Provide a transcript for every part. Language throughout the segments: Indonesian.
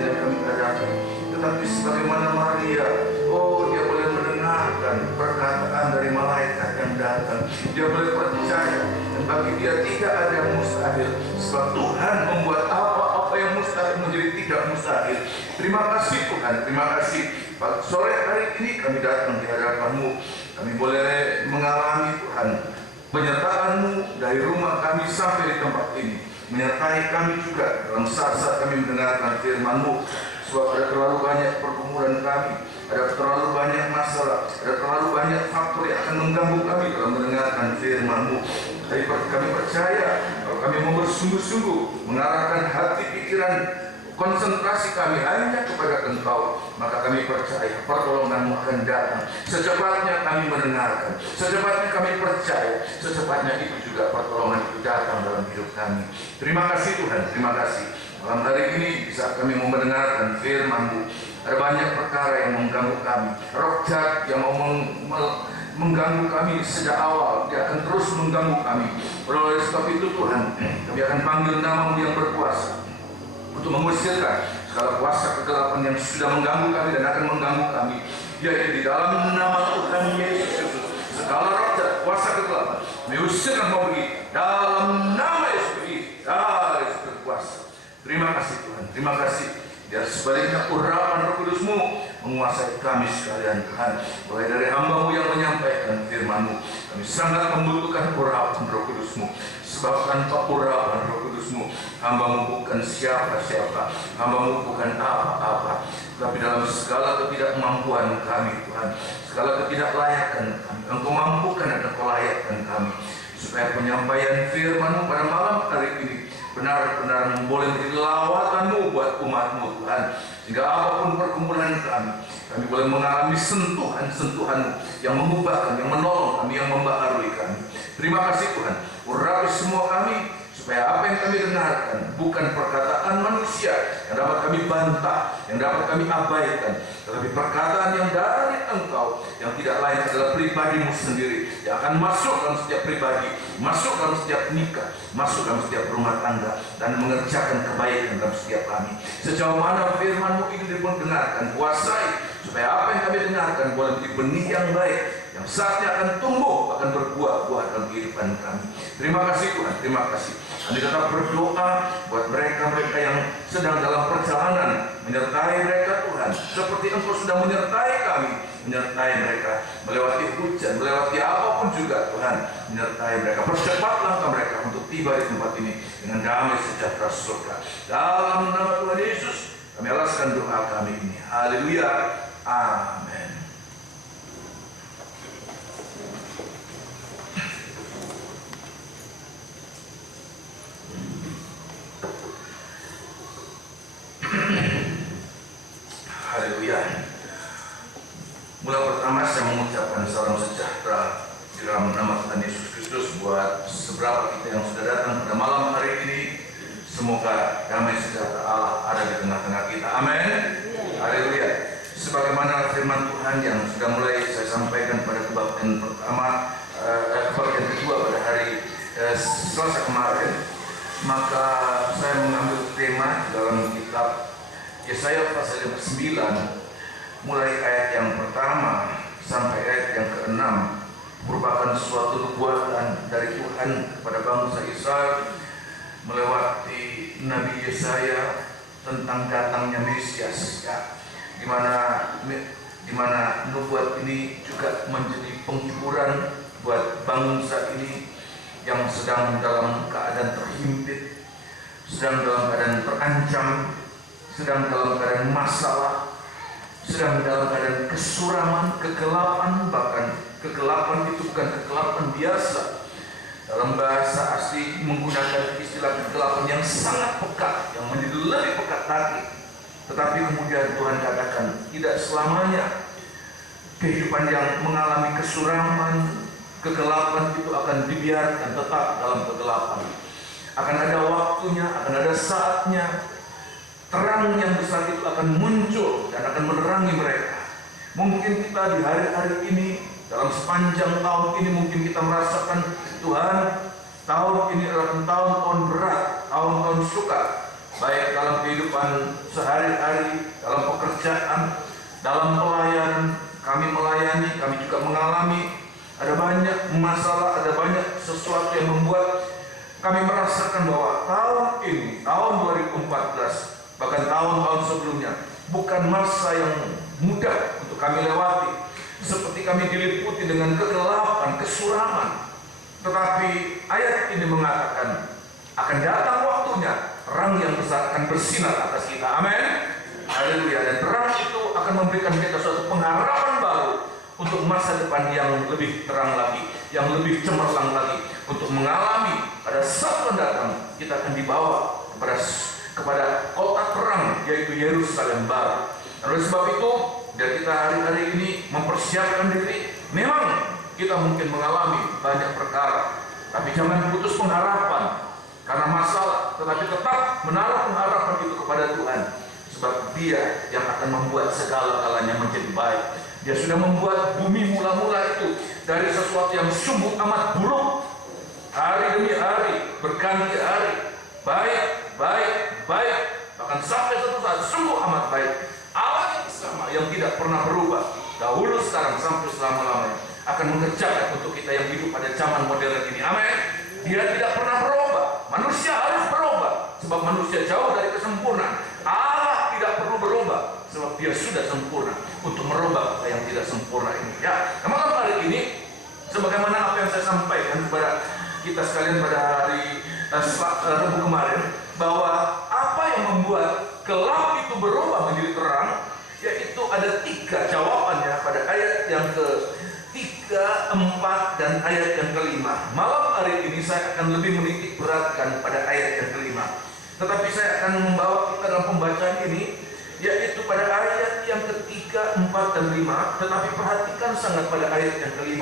yang kami hadapi. Tetapi sebagaimana Maria, dia boleh mendengarkan perkataan dari malaikat yang datang. Dia boleh percaya, dan bagi dia tidak ada yang mustahil, sebab Tuhan membuat apa-apa yang mustahil menjadi tidak mustahil. Terima kasih Tuhan, terima kasih. Sore hari ini kami datang di hadapan-Mu. Kami boleh mengalami Tuhan penyertaan-Mu dari rumah kami sampai di tempat ini. Menyertai kami juga dalam saat-saat kami mendengarkan firman-Mu. Sebab ada terlalu banyak pergumulan kami, ada terlalu banyak masalah, ada terlalu banyak faktor yang akan mengganggu kami dalam mendengarkan firman-Mu. Tapi kami percaya kalau kami mau bersungguh-sungguh mengarahkan hati, pikiran, konsentrasi kami hanya kepada Engkau, maka kami percaya pertolongan-Mu akan datang. Secepatnya kami mendengarkan, secepatnya kami percaya, secepatnya itu juga pertolongan itu datang dalam hidup kami. Terima kasih Tuhan, terima kasih. Malam hari ini bisa kami mau mendengarkan firman-Mu. Ada banyak perkara yang mengganggu kami. Roh jahat yang mau mengganggu kami sejak awal, dia akan terus mengganggu kami. Oleh sebab itu Tuhan, kami akan panggil nama-Mu yang berkuasa untuk mengusirkan segala kuasa kegelapan yang sudah mengganggu kami dan akan mengganggu kami, yaitu di dalam nama Tuhan Yesus Kristus. Segala roh jahat, kuasa kegelapan, diusirkan mau pergi dalam nama Yesus Kristus. Yesus berkuasa. Terima kasih Tuhan, terima kasih. Biar sebaliknya urapan Roh Kudus-Mu menguasai kami sekalian Tuhan. Mulai dari hamba-Mu yang menyampaikan firman-Mu, kami sangat membutuhkan urapan Roh Kudus-Mu. Sebab tanpa urapan Roh Kudus-Mu, hamba-Mu bukan siapa-siapa, hamba-Mu bukan apa-apa. Tapi dalam segala ketidakmampuan kami Tuhan, segala ketidaklayakan kami, Engkau mampukan dan Engkau layakkan kami. Supaya penyampaian firman-Mu pada malam hari ini benar-benar boleh menjadi lawatan-Mu buat umat-Mu Tuhan. Sehingga apapun pergumulan kami boleh mengalami sentuhan-sentuhan-Mu yang mengubahkan, yang menolong kami, yang membaharui kami. Terima kasih Tuhan. Urapi semua kami, supaya apa yang kami dengarkan bukan perkataan manusia yang dapat kami bantah, yang dapat kami abaikan, tetapi perkataan yang dari Engkau, yang tidak lain adalah pribadi-Mu sendiri, yang akan masuk dalam setiap pribadi, masuk dalam setiap nikah, masuk dalam setiap rumah tangga, dan mengerjakan kebaikan dalam setiap kami. Sejauh mana firman-Mu ini didengarkan, kuasai, supaya apa yang kami dengarkan boleh menjadi benih yang baik, yang saatnya akan tumbuh, akan berbuah-buah dalam kehidupan kami. Terima kasih Tuhan, terima kasih. Kami tetap berdoa buat mereka-mereka yang sedang dalam perjalanan, menyertai mereka Tuhan, seperti Engkau sudah menyertai kami, menyertai mereka melewati hujan, melewati apapun juga Tuhan, menyertai mereka. Percepat langkah mereka untuk tiba di tempat ini dengan damai sejahtera surga. Dalam nama Tuhan Yesus kami alaskan doa kami ini. Haleluya, amin. Haleluya. Mula pertama saya mengucapkan salam sejahtera di dalam nama Tuhan Yesus Kristus buat seberapa kita yang sudah datang pada malam hari ini. Semoga damai sejahtera Allah ada di tengah-tengah kita. Amin. Haleluya. Sebagaimana firman Tuhan yang sudah mulai saya sampaikan pada kebaktian pertama, kebaktian kedua pada hari Selasa kemarin, maka saya mengambil tema dalam kitab Yesaya pasal 9, mulai ayat yang pertama sampai ayat yang ke-6, merupakan suatu nubuatan dari Tuhan kepada bangsa Israel melewati Nabi Yesaya tentang datangnya Mesias, ya, di mana nubuat ini juga menjadi penghiburan buat bangsa ini yang sedang dalam keadaan terhimpit, sedang dalam keadaan terancam, sedang dalam keadaan masalah, sedang dalam keadaan kesuraman, kegelapan. Bahkan kegelapan itu bukan kegelapan biasa. Dalam bahasa asli menggunakan istilah kegelapan yang sangat pekat, yang menjadi lebih pekat lagi. Tetapi kemudian Tuhan katakan tidak selamanya kehidupan yang mengalami kesuraman, kegelapan itu akan dibiarkan tetap dalam kegelapan. Akan ada waktunya, akan ada saatnya terang yang besar itu akan muncul dan akan menerangi mereka. Mungkin kita di hari-hari ini, dalam sepanjang tahun ini, mungkin kita merasakan Tuhan, tahun ini adalah tahun-tahun berat, tahun-tahun suka. baik dalam kehidupan sehari-hari, dalam pekerjaan, dalam pelayanan. Kami melayani, kami juga mengalami ada banyak masalah, ada banyak sesuatu yang membuat kami merasakan bahwa tahun ini, tahun 2014, bahkan tahun-tahun sebelumnya, bukan masa yang mudah untuk kami lewati. Seperti kami diliputi dengan kegelapan, kesuraman. Tetapi ayat ini mengatakan, akan datang waktunya, terang yang besar akan bersinar atas kita. Amin. Haleluya. Dan terang itu akan memberikan kita suatu pengharapan baru untuk masa depan yang lebih terang lagi, yang lebih cemerlang lagi, untuk mengalami pada saat mendatang kita akan dibawa kepada kota terang, yaitu Yerusalem baru. Oleh sebab itu, dan kita hari-hari ini mempersiapkan diri. Memang kita mungkin mengalami banyak perkara, tapi jangan putus pengharapan karena masalah, tetapi tetap menaruh pengharapan itu kepada Tuhan. Sebab Dia yang akan membuat segala-galanya menjadi baik. Dia sudah membuat bumi mula-mula itu dari sesuatu yang sungguh amat buruk, hari demi hari, berganti hari, baik, baik, baik, bahkan sampai suatu saat sungguh amat baik. Allah yang sama, yang tidak pernah berubah, dahulu, sekarang, sampai selama-lamanya, akan mengerjakan untuk kita yang hidup pada zaman modern ini. Amin. Dia tidak pernah berubah. Manusia harus berubah, sebab manusia jauh dari kesempurnaan. Allah tidak perlu berubah, sebab Dia sudah sempurna untuk merubah kita yang tidak sempurna ini. Ya, malam hari ini, sebagaimana apa yang saya sampaikan kepada kita sekalian pada hari Rabu kemarin, bahwa apa yang membuat gelap itu berubah menjadi terang, yaitu ada 3 jawabannya pada ayat yang ke-3, 4, dan ayat yang ke-5. Malam hari ini saya akan lebih menitik beratkan pada ayat yang ke-5. Tetapi saya akan membawa kita dalam pembacaan ini, yaitu pada ayat yang ke-3, 4, dan 5. Tetapi perhatikan sangat pada ayat yang ke-5,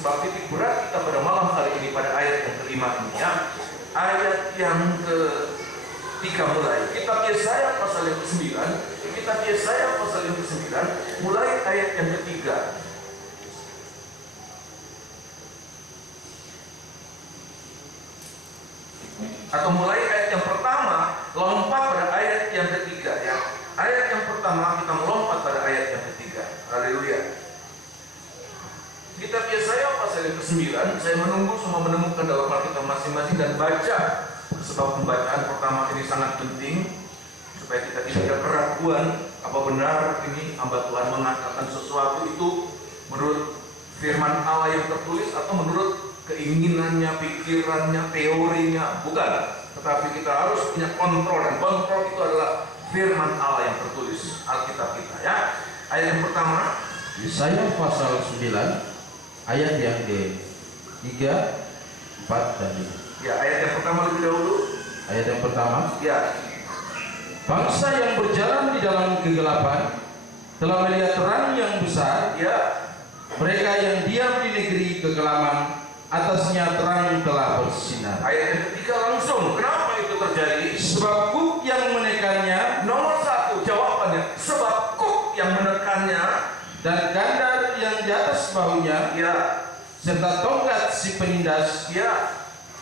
sebab titik berat kita pada malam hari ini pada ayat yang ke-5 ini, ya. Ayat yang ke-3 mulai. Kitab Yesaya pasal yang ke-9. Kitab Yesaya pasal yang ke-9, mulai ayat yang ke-3. Atau mulai ayat yang pertama, lompat pada ayat yang ke-3, ya. Ayat yang pertama kita melompat pada ayat yang ke-3. Haleluya. Kitab Yesaya pasal yang ke-9, saya menunggu semua menemukan dalam Alkitab masing-masing dan baca, sebab pembacaan pertama ini sangat penting supaya kita tidak ada keraguan apa benar ini hamba Tuhan mengatakan sesuatu itu menurut firman Allah yang tertulis atau menurut keinginannya, pikirannya, teorinya. Bukan, tetapi kita harus punya kontrol, dan kontrol itu adalah firman Allah yang tertulis, Alkitab kita, ya. Ayat yang pertama, Yesaya pasal 9 ayat yang ke-3, 4, dan 5. ya. Ayat yang pertama lebih dahulu. Ayat yang pertama, Ya. bangsa yang berjalan di dalam kegelapan telah melihat terang yang besar. Ya. Mereka yang diam di negeri kegelapan, atasnya terang telah bersinar. Ayat yang ketiga langsung. Kenapa itu terjadi? Sebab kuk yang menekannya, Nomor 1 jawabannya, sebab kuk yang menekannya, dan gandar yang di atas bahunya, ya, serta tongkat si penindas, ya.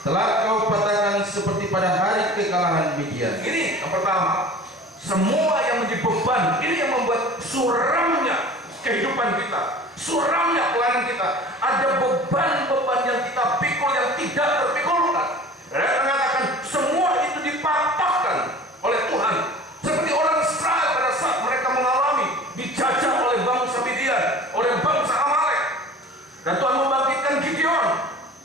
telah kau patahkan seperti pada hari kekalahan Midian. Ini yang pertama. Semua yang menjadi beban, ini yang membuat suramnya kehidupan kita, suramnya pelayanan kita. Ada beban-beban yang kita pikul yang tidak terpikulkan. Saya mengatakan semua itu dipatahkan oleh Tuhan. Seperti orang Israel pada saat mereka mengalami dijajah oleh bangsa Midian, oleh bangsa Amalek. Dan Tuhan membangkitkan Gideon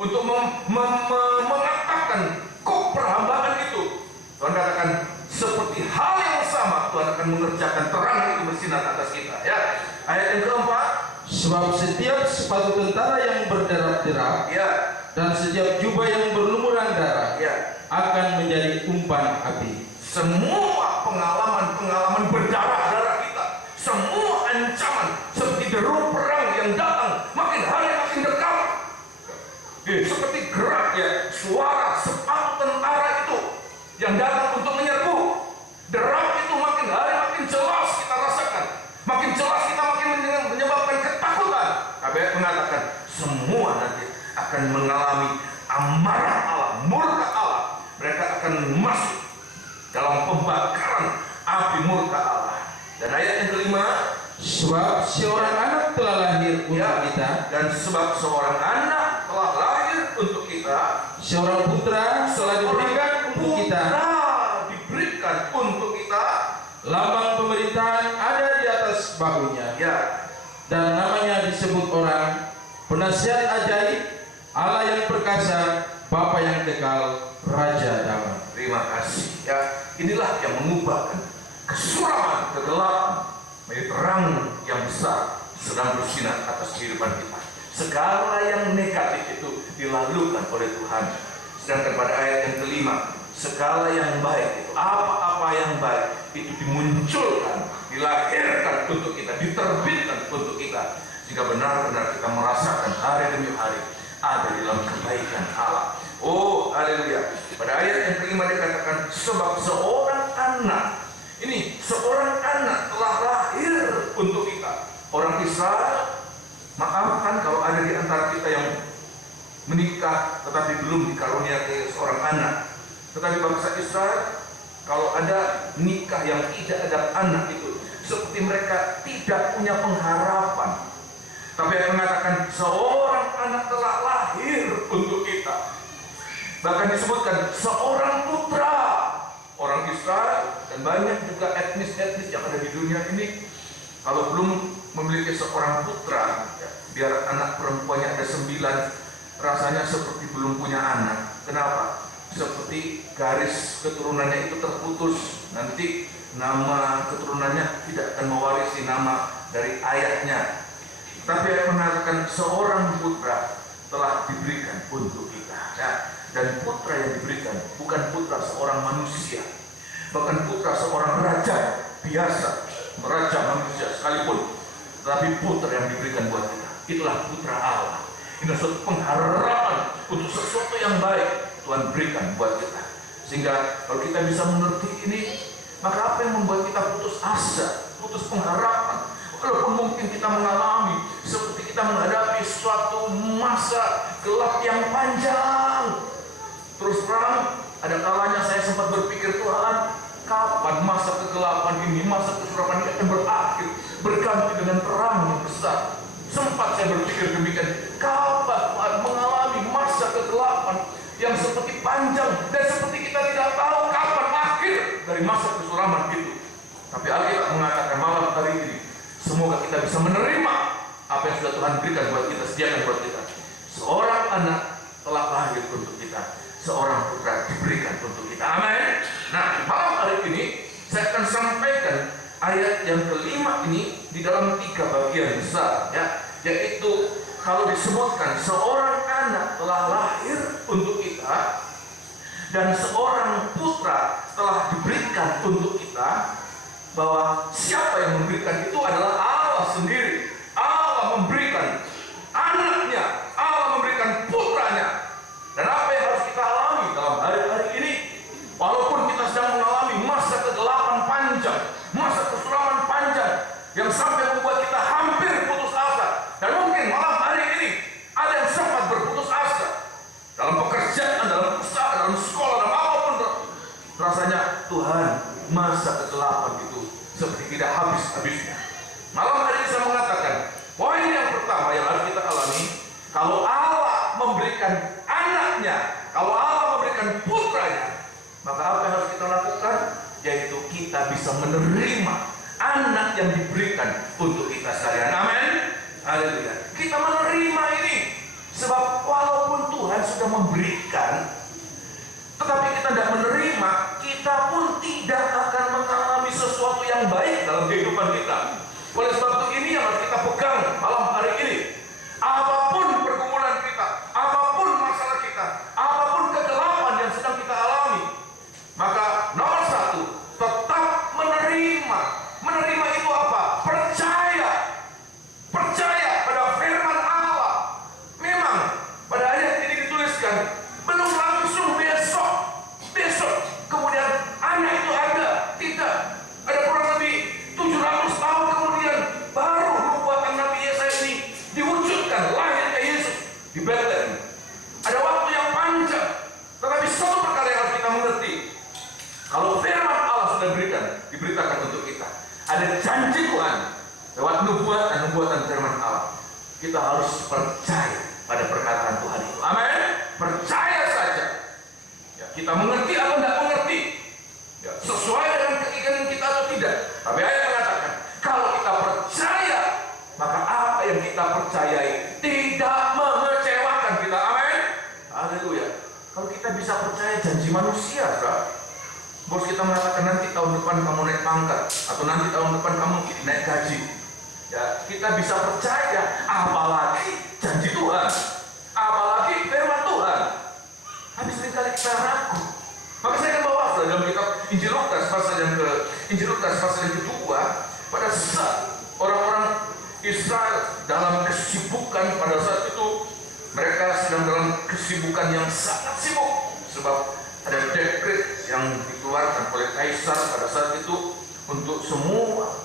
untuk mengatakan kok perhambaan itu. Tuhan katakan seperti hal yang sama Tuhan akan mengerjakan terang itu bersinar atas kita, ya. Ayat yang keempat, Sebab setiap sepatu tentara yang berderak-derak, ya, dan setiap jubah yang berlumuran darah, ya. akan menjadi umpan api. Semua pengalaman berdarah-darah kita, semua ancaman seperti deru perang yang datang makin hari makin dekat. Seperti gerak, ya, suara sepatu tentara itu yang datang untuk menyerbu. Derap itu makin hari makin jelas kita rasakan, makin jelas kita makin menyebabkan ketakutan. KBR mengatakan semua nanti akan mengalami amarah Allah, murka Allah. Mereka akan masuk dalam pembakaran api murka Allah. Dan ayat yang kelima, sebab seorang anak telah lahir untuk kita, dan sebab seorang anak telah lahir untuk kita, seorang putra telah diberikan untuk kita, diberikan untuk kita, lambang pemerintahan ada di atas bahunya, dan namanya disebut orang penasihat ajaib, Allah yang perkasa, Bapa yang kekal, Raja damai. Terima kasih. Inilah yang mengubahkan kesuraman, kegelapan menjadi terang yang besar sedang bersinar atas kehidupan kita. Segala yang negatif itu dilalukan oleh Tuhan. Sedangkan pada ayat yang kelima, segala yang baik itu, apa-apa yang baik itu dimunculkan, dilahirkan untuk kita, diterbitkan untuk kita, sehingga benar-benar kita merasakan hari demi hari ada di dalam kebaikan Allah. Oh, haleluya. Pada ayat yang kelima dikatakan, sebab seorang anak, ini seorang anak telah lahir untuk kita. Orang Israel, maafkan kalau ada di antara kita yang menikah tetapi belum dikaruniai seorang anak. Tetapi bangsa Israel, kalau ada nikah yang tidak ada anak itu, seperti mereka tidak punya pengharapan. Tapi yang mengatakan seorang anak telah lahir untuk kita. Bahkan disebutkan seorang putra. Orang Israel dan banyak juga etnis-etnis yang ada di dunia ini, kalau belum memiliki seorang putra, biar anak perempuannya ada 9, rasanya seperti belum punya anak. Kenapa? Seperti garis keturunannya itu terputus. Nanti nama keturunannya tidak akan mewarisi nama dari ayahnya. Tapi yang mengatakan seorang putra telah diberikan untuk kita. Dan putra yang diberikan bukan putra seorang manusia, bahkan putra seorang raja biasa, raja manusia sekalipun, tapi putra yang diberikan buat kita, itulah putra Allah. Ini suatu pengharapan untuk sesuatu yang baik Tuhan berikan buat kita. Sehingga kalau kita bisa mengerti ini, maka apa yang membuat kita putus asa, putus pengharapan? Walaupun mungkin kita mengalami seperti kita menghadapi suatu masa gelap yang panjang. Terus terang, ada kalanya saya sempat berpikir, Tuhan, kapan masa kegelapan ini, masa kesuraman ini akan berakhir, berganti dengan terang yang besar. Sempat saya berpikir demikian, kapan Tuhan mengalami masa kegelapan yang seperti panjang dan seperti kita tidak tahu kapan akhir dari masa kesuraman itu. Tapi Alkitab mengatakan malam hari ini, semoga kita bisa menerima apa yang sudah Tuhan berikan buat kita, sediakan buat kita. Seorang anak telah lahir untuk kita, seorang putra diberikan untuk kita. Amin. Nah, malam hari ini saya akan sampaikan ayat yang kelima ini di dalam 3 bagian besar, yaitu kalau disebutkan seorang anak telah lahir untuk kita dan seorang putra telah diberikan untuk kita, bahwa siapa yang memberikan itu adalah Allah sendiri. Allah memberikan anaknya, Allah memberikan putranya. Dan apa yang harus kita alami dalam hari-hari ini, walaupun kita sedang mengalami masa kegelapan panjang, masa kesuraman panjang yang sampai membuat kita hampir putus asa, dan mungkin malam hari ini ada yang sempat berputus asa dalam pekerjaan, dalam usaha, dalam sekolah, dalam apapun, rasanya Tuhan, masa kegelapan itu seperti tidak habis-habisnya. Malam hari ini saya mengatakan, poin yang pertama yang harus kita alami, kalau Allah memberikan anaknya, kalau Allah memberikan putranya, maka apa yang harus kita lakukan? Yaitu kita bisa menerima anak yang diberikan untuk kita sekalian. Amin. Haleluya. Kita menerima ini, sebab walaupun Tuhan sudah memberikan, tetapi kita tidak menerima, kita pun tidak akan mengalami sesuatu yang baik dalam kehidupan kita. Oleh sebab itu ini yang harus kita pegang malam hari ini. Apapun pergumulan kita, apapun masalah kita, apapun kegelapan yang sedang kita alami, maka nomor 1, tetap menerima. Menerima itu apa? Percaya. Percaya pada firman Allah. Memang pada ayat ini dituliskan, belum langsung besok kemudian anak itu ada. Tidak. Ada kurang lebih 700 tahun kemudian ada janji Tuhan lewat nubuat dan nubuatan firman Allah. Kita harus percaya pada perkataan Tuhan itu. Amin. Percaya saja. Ya, kita mengerti atau tidak mengerti, ya, sesuai dengan keinginan kita atau tidak. Tapi ayat mengatakan, kalau kita percaya, maka apa yang kita percayai tidak mengecewakan kita. Amin. Haleluya. Kalau kita bisa percaya janji manusia, saudara, bos kita mengatakan nanti tahun depan kamu naik pangkat, atau nanti tahun depan kamu naik gaji. Ya, kita bisa percaya, apalagi janji Tuhan, apalagi firman Tuhan. Habis seringkali kita ragu. Maka saya akan bawa dalam kitab Injil Lukas pasal yang kedua, pada saat orang-orang Israel dalam kesibukan pada saat itu, mereka sedang dalam kesibukan yang sangat sibuk, sebab ada dekret yang dikeluarkan oleh Kaisar pada saat itu untuk semua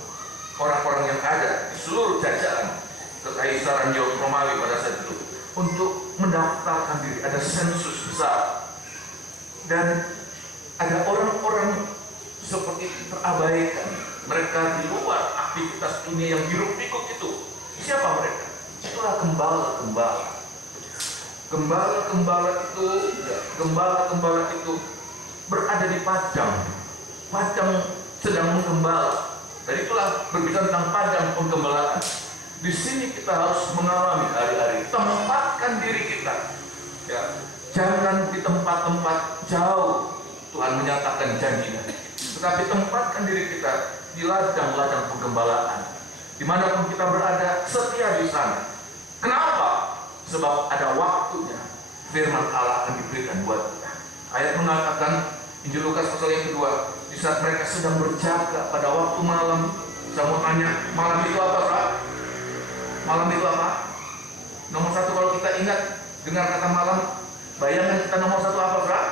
orang-orang yang ada di seluruh jajaran kekaisaran Romawi pada saat itu untuk mendaftarkan diri. Ada sensus besar dan ada orang-orang seperti terabaikan. Mereka di luar aktivitas dunia yang hiruk-pikuk itu. Siapa mereka? Itulah gembala-gembala. Gembala-gembala itu berada di padang sedang menggembala. Dan itulah berbicara tentang padang penggembalaan. Di sini kita harus mengalami hari-hari. Tempatkan diri kita. Ya, jangan di tempat-tempat jauh Tuhan menyatakan janjinya. Tetapi tempatkan diri kita di ladang-ladang penggembalaan. Dimanapun kita berada, setia di sana. Kenapa? Sebab ada waktunya firman Allah akan diberikan buat kita. Ayat mengatakan, Injil Lukas pasal yang kedua, di saat mereka sedang berjaga pada waktu malam. Saya mau tanya, malam itu apa, Pak? Malam itu apa? Nomor satu, kalau kita ingat dengar kata malam, bayangan kita nomor satu apa, Pak?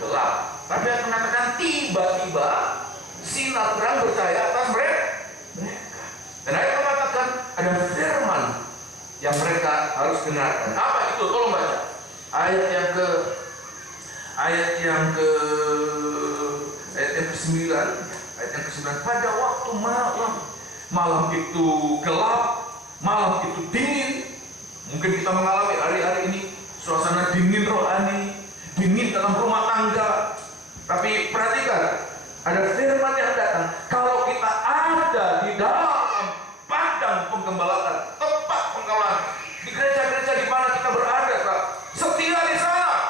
Gelap. Tapi yang mengatakan tiba-tiba sinar terang bercahaya atas mereka. Dan ayat mengatakan ada firman yang mereka harus dengarkan. Apa itu? Tolong baca. Ayat yang ke-9. Ayat yang ke-9. Pada waktu malam itu gelap, malam itu dingin. Mungkin kita mengalami hari-hari ini suasana dingin rohani, dingin dalam rumah tangga. Tapi perhatikan, ada firman yang datang. Kalau kita ada di dalam padang penggembalaan, tempat penggembalaan, di gereja-gereja di mana kita berada, setia di sana,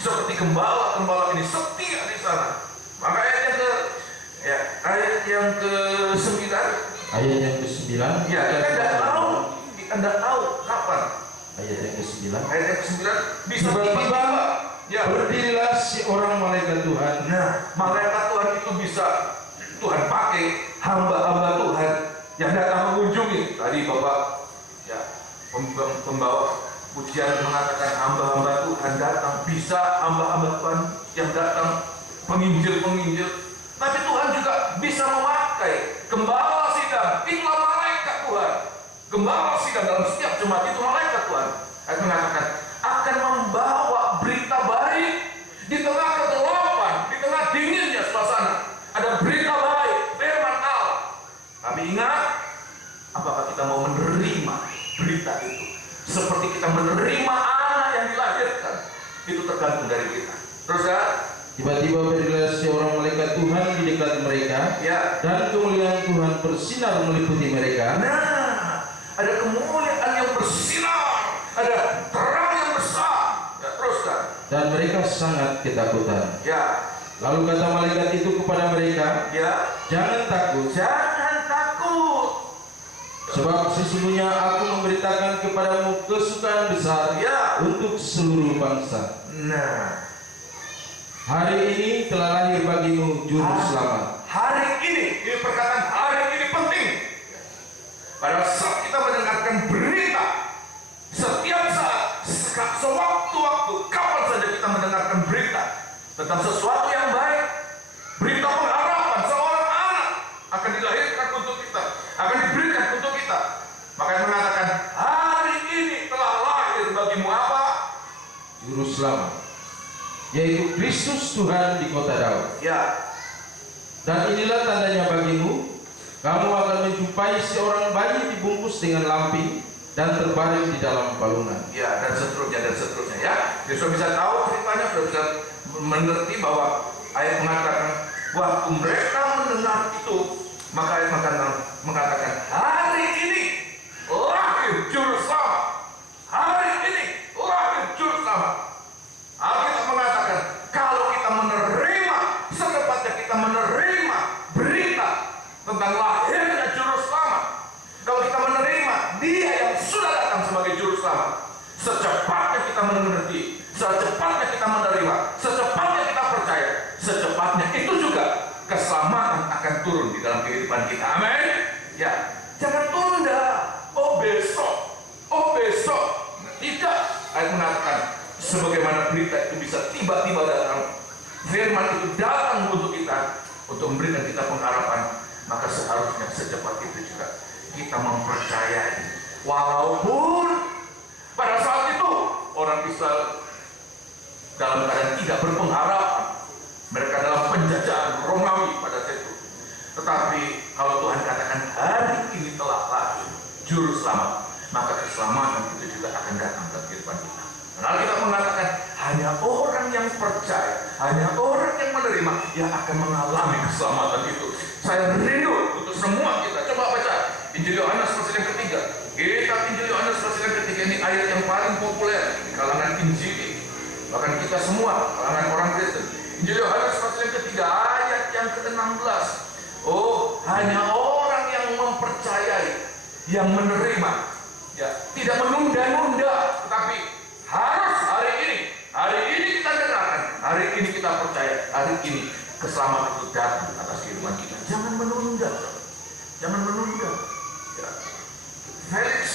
seperti gembala-gembala ini setia di sana. Maka ayat yang ke-9. Ayat yang ke-9. Ya, kita tidak tahu kapan. Ayat yang ke-9. Ayat yang ke-9 bisa tiba-tiba ya, berdirilah si orang malaikat Tuhan. Nah, malaikat Tuhan itu bisa Tuhan pakai hamba-hamba Tuhan yang datang mengunjungi. Tadi Bapak ya, pembawa pujian mengatakan hamba-hamba Tuhan datang. Bisa hamba-hamba Tuhan yang datang, penginjil-penginjil. Tapi Tuhan juga bisa memakai gembala sidang. Itulah malaikat Tuhan. Gembala sidang dalam setiap jemaat itu malaikat Tuhan. Ayat mengatakan akan membawa berita baik di tengah kegelapan, di tengah dinginnya suasana. Ada berita baik, firman Allah. Tapi ingat, apakah kita mau menerima berita itu? Seperti kita menerima anak yang dilahirkan, itu tergantung dari kita. Terus ya, tiba-tiba berdirilah seorang malaikat Tuhan di dekat mereka, ya, dan kemuliaan Tuhan bersinar meliputi mereka. Nah, ada kemuliaan yang bersinar, ada terang yang besar. Ya, terus kan? Dan mereka sangat ketakutan. Ya. Lalu kata malaikat itu kepada mereka, ya, jangan takut, sebab sesungguhnya aku memberitakan kepadamu kesukaan besar ya, untuk seluruh bangsa. Nah, hari ini telah lahir bagimu juru selamat. Hari ini perkataan hari ini penting. Pada saat kita mendengarkan berita, setiap saat, sewaktu-waktu, kapan saja kita mendengarkan berita tentang sesuatu yang baik, berita pengharapan, seorang anak akan dilahirkan untuk kita, akan diberikan untuk kita. Makanya mengatakan hari ini telah lahir bagimu apa? Juru selamat, yaitu Kristus Tuhan di kota Daud. Ya. Dan inilah tandanya bagimu, kamu akan menjumpai seorang bayi dibungkus dengan lampin dan terbaring di dalam palungan. Ya, dan seterusnya ya. Dia sudah bisa tahu ceritanya, sudah bisa mengerti bahwa ayat mengatakan waktu mereka mendengar itu, maka ayat mengatakan hari ini lahir juru selamat. Hari ini lahir juru selamat. Alkitab mengatakan kalau kita menerima, secepatnya kita menerima berita tentang lahirnya juru selamat, kalau kita menerima dia yang sudah datang sebagai juru selamat, secepatnya kita mengerti, secepatnya kita menerima, secepatnya kita percaya, secepatnya itu juga keselamatan akan turun di dalam kehidupan kita. Amin. Ya, jangan tunda. Oh besok. Tidak. Ayat mengatakan sebagaimana berita itu bisa tiba-tiba datang, firman itu datang untuk kita, untuk memberikan kita pengharapan, maka seharusnya secepat itu juga kita mempercayai. Walaupun pada saat itu orang Israel dalam keadaan tidak berpengharapan, mereka dalam penjajahan Romawi pada saat itu. Tetapi kalau Tuhan katakan hari ini telah lahir juru selamat, maka keselamatan itu juga akan datang dalam kehidupan kita. Karena kita mengatakan hanya orang yang percaya, hanya orang yang menerima yang akan mengalami keselamatan itu. Saya rindu untuk semua kita. Coba baca Injil Yohanes pasal yang ketiga. Kitab Injil Yohanes pasal yang ketiga ini ayat yang paling populer di kalangan Injil, bahkan kita semua kalangan orang Kristen. Injil Yohanes pasal yang ketiga ayat yang ke-16. Oh, hanya orang yang mempercayai, yang menerima, ya, tidak menunda-nunda, tetapi harus hari ini kita dengarkan, hari ini kita percaya, hari ini keselamatan itu datang atas kehidupan kita. Jangan menunda. Ya. Felix,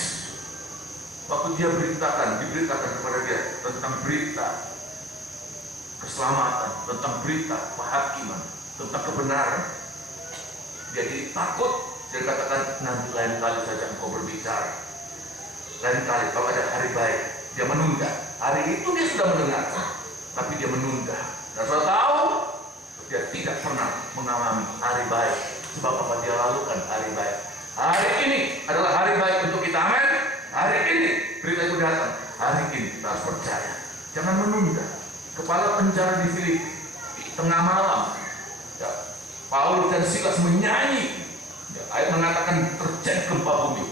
waktu dia diberitakan kepada dia tentang berita keselamatan, tentang berita kehakiman, tentang kebenaran, dia jadi takut. Dia katakan nanti lain kali saja engkau berbicara. Lain kali kalau ada hari baik, dia menunda. Hari itu dia sudah mendengarkan, tapi dia menunda. Dan saya tahu dia tidak pernah mengalami hari baik. Sebab apa dia lakukan hari baik? Hari ini adalah hari baik untuk kita. Amin. Hari ini berita itu datang. Hari ini kita harus percaya. Jangan menunda. Kepala penjara di Filipi, tengah malam, ya, Paulus dan Silas menyanyi. Ya, ayat mengatakan terjadi gempa bumi.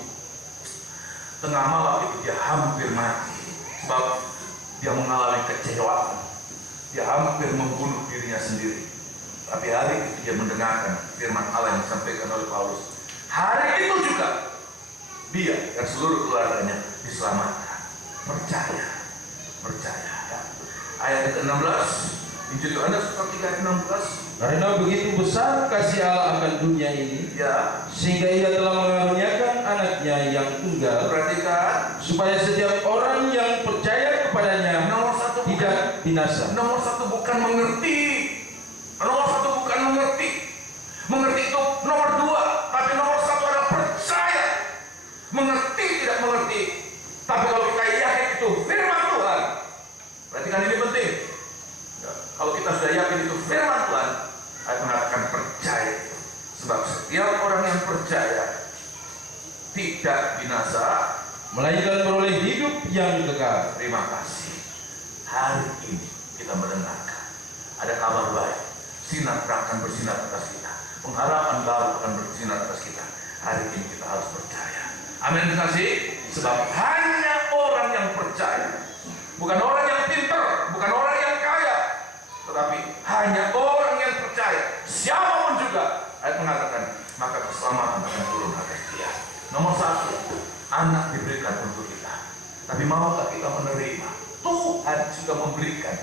Tengah malam itu dia hampir mati, sebab dia mengalami kecewaan. Dia hampir membunuh dirinya sendiri. Tapi hari itu dia mendengarkan firman Allah yang disampaikan oleh Paulus. Hari itu juga dia dan seluruh keluarganya diselamatkan. Percaya. Ya. Ayat ke-16 Injil Yohanes 3:16. Karena begitu besar kasih Allah akan dunia ini, Ya, sehingga Ia telah mengaruniakan anaknya yang tunggal, perhatikan, supaya setiap orang yang percaya kepadanya nomor satu tidak binasa. Nomor satu bukan mengerti. Mengerti itu nomor dua, tapi nomor satu adalah percaya. Mengerti tidak mengerti, tapi kalau kita yakin itu firman Tuhan, perhatikan ini penting. Ya, kalau kita sudah yakin itu firman Tuhan, ayat mengatakan percaya. Sebab setiap orang yang percaya tidak binasa, melainkan beroleh hidup yang kekal. Terima kasih. Hari ini kita mendengarkan ada kabar baik. Sinar akan bersinar atas kita. Pengharapan baru akan bersinar atas kita. Hari ini kita harus percaya. Amin, kasih. Sebab hanya orang yang percaya, bukan orang yang pintar, bukan orang yang kaya, tetapi hanya orang yang percaya. Siapapun juga, ayat mengatakan, maka keselamatan akan turun atas dia. Nomor satu, anak diberikan untuk kita. Tapi maukah kita menerima? Tuhan sudah memberikan.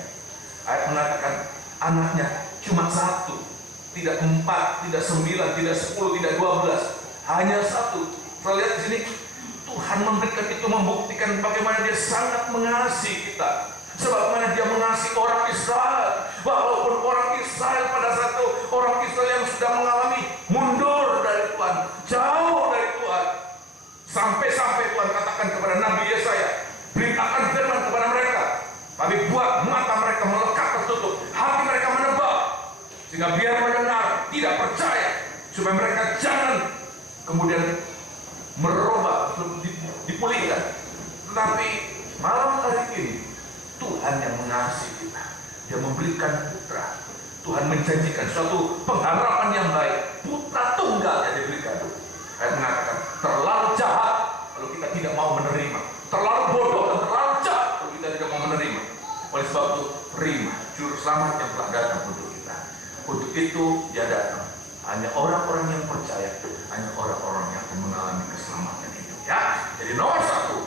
Ayat mengatakan anaknya cuma satu, tidak 4, tidak 9, tidak 10, tidak 12, hanya satu. Kita lihat di sini, Tuhan memberikan itu membuktikan bagaimana Dia sangat mengasihi kita. Sebab mana Dia mengasihi orang Israel, walaupun orang Israel pada satu orang Israel yang sudah mengalami mundur dari Tuhan, jauh dari Tuhan, sampai-sampai Tuhan katakan kepada Nabi Yesaya, beritakan firman kepada mereka, tapi buat mata mereka melekat tertutup, hati mereka menebal, sehingga biar mendengar tidak percaya, supaya mereka jangan kemudian merubah, dipulihkan. Tetapi malam hari ini Tuhan yang mengasihi kita, Dia memberikan putra. Tuhan menjanjikan suatu pengharapan yang baik, putra tunggal yang diberikan. Saya mengatakan terlalu jahat kalau kita tidak mau menerima, terlalu bodoh dan terlalu jahat kalau kita tidak mau menerima. Oleh sebab itu, terima juru selamat yang telah datang untuk kita. Untuk itu Dia datang. Hanya orang-orang yang percaya, hanya orang-orang yang akan mengalami keselamatan itu. Ya, jadi nomor satu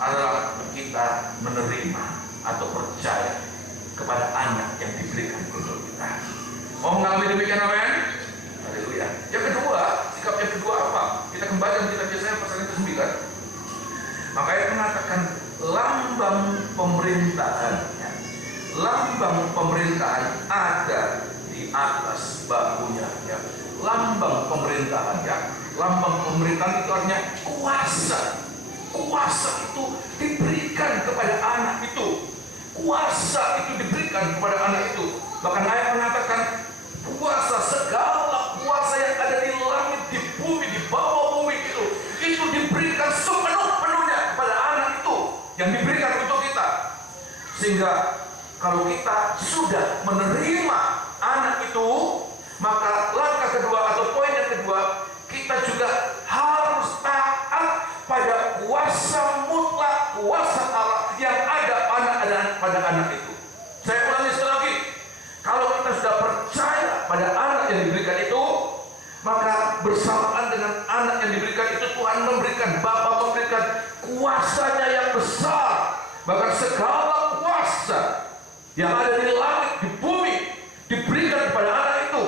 adalah kita menerima atau percaya kepada anak yang diberikan untuk kita. Mau mengalami demikian, amin? Haleluya. Yang kedua, sikap yang kedua apa? Kita kembali ke kitab Yesaya pasal yang ke-9. Makanya mengatakan lambang pemerintahan. Ya. Lambang pemerintahan ada di atas bahunya. Ya. Lambang pemerintahan. Ya. Lambang pemerintahan itu artinya kuasa. Kuasa itu diberikan kepada anak itu. Kuasa itu diberikan kepada anak itu. Bahkan ayat mengatakan kuasa, segala kuasa yang ada di langit, di bumi, di bawah bumi itu diberikan sepenuh-penuhnya kepada anak itu yang diberikan untuk kita. Sehingga kalau kita sudah menerima anak itu, maka langkah kedua atau poin yang kedua, kita juga harus taat pada kuasa mutlak, kuasa Allah yang ada pada anak itu. Saya ulangi sekali lagi, kalau kita sudah percaya pada anak yang diberikan itu, maka bersamaan dengan anak yang diberikan itu, Tuhan memberikan, Bapa memberikan kuasanya yang besar. Bahkan segala kuasa yang ada di langit, di bumi, diberikan kepada anak itu.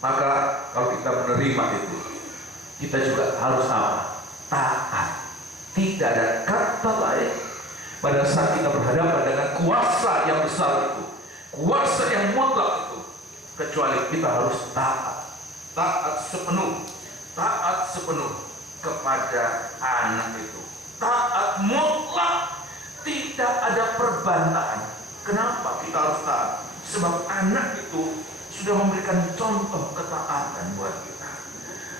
Maka kalau kita menerima itu, kita juga harus apa? Taat. Tidak ada kata lain pada saat kita berhadapan dengan kuasa yang besar itu, kuasa yang mutlak itu, kecuali kita harus taat. Taat sepenuh kepada anak itu. Taat mutlak, tidak ada perbantahan. Kenapa kita harus taat? Sebab anak itu sudah memberikan contoh ketaatan buat kita.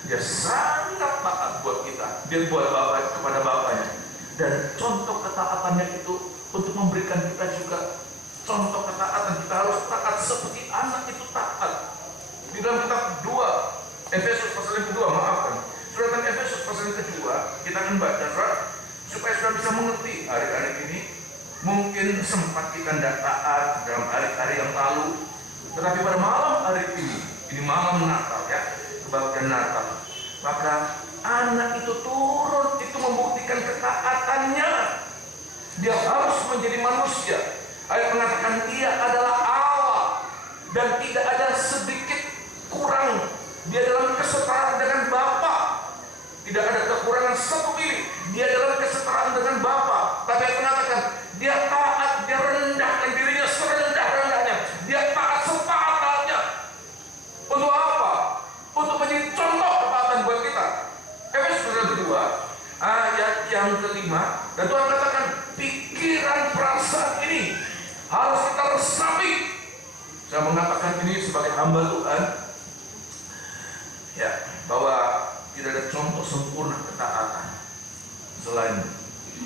Dia sangat taat buat kita. Dia buat kepada bapaknya. Dan contoh ketaatannya itu untuk memberikan kita juga contoh ketaatan. Kita harus taat seperti anak itu taat. Di dalam kitab 2 Efesus pasal yang kedua, maafkan, suratan Efesus pasal yang kedua, kita akan baca supaya sudah bisa mengerti hari-hari ini. Mungkin sempat kita tidak taat dalam hari-hari yang lalu, tetapi pada malam hari ini malam Natal, ya, kebaktian Natal, maka anak itu turun, itu membuktikan ketaatannya. Dia harus menjadi manusia. Ayat mengatakan dia adalah Allah dan tidak ada sedikit kurang. Dia dalam kesetaraan dengan Bapa. Tidak ada kekurangan satu mili. Dia dalam kesetaraan dengan Bapa. Tapi ayat mengatakan dia taat, dia rendahkan dirinya serendah-rendahnya. Dia taat sepatahnya. Untuk apa? Untuk menjadi contoh ketaatan buat kita. Efesus pasal kedua, ayat yang kelima, dan Tuhan katakan pikiran perasaan ini harus kita resapi. Saya mengatakan ini sebagai hamba Tuhan, ya, bahwa tidak ada contoh sempurna ketaatan selain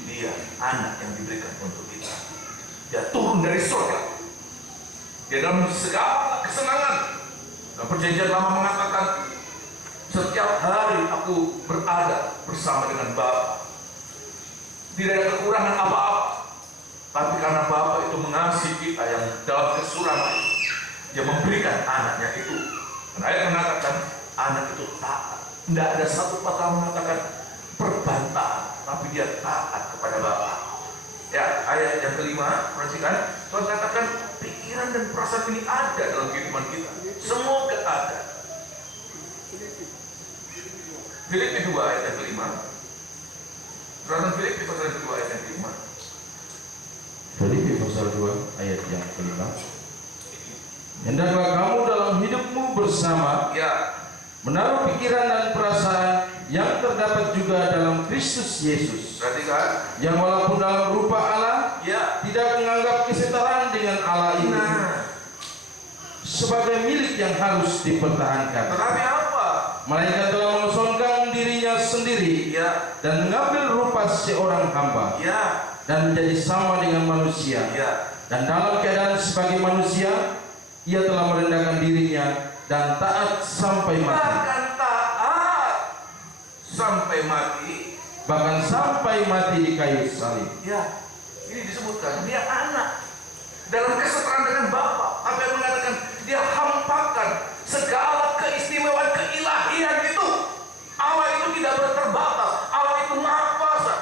Dia, anak yang diberikan untuk kita. Dia turun dari surga. Dia dalam segala kesenangan. Dan perjanjian lama mengatakan setiap hari aku berada bersama dengan Bapa. Tidak ada kekurangan apa-apa. Tapi karena Bapa itu mengasihi kita yang dalam kesurangan, Dia memberikan anaknya itu. Dan ayat mengatakan anak itu taat. Tidak ada satu patah mengatakan perbantahan, tapi dia taat kepada Bapa. Ya, ayat yang kelima, perhatikan, Tuhan katakan pikiran dan perasaan ini ada dalam kehidupan kita. Semoga ada. Filipi 2 ayat yang kelima. Suratan Filipi pasal 2 ayat yang kelima. Filipi pasal 2 ayat yang kelima. Hendaklah kamu dalam hidupmu bersama, ya, menaruh pikiran dan perasaan yang terdapat juga dalam Kristus Yesus. Perhatikan, yang walaupun dalam rupa Allah, ya, tidak menganggap kesetaraan dengan Allah itu sebagai milik sendiri yang harus dipertahankan. Tetapi apa? Melainkan telah mengosongkan dirinya sendiri Ya, dan mengambil rupa seorang hamba ya, dan menjadi sama dengan manusia. ya. Dan dalam keadaan sebagai manusia, ia telah merendahkan dirinya dan taat sampai mati. Bahkan taat sampai mati. Bahkan sampai mati di kayu salib. Ya, ini disebutkan dia anak. Dalam kesetaraan dengan Bapa, apa yang mengatakan dia hampakan segala keistimewaan keilahian itu. Allah itu tidak terbatas, Allah itu maha kuasa,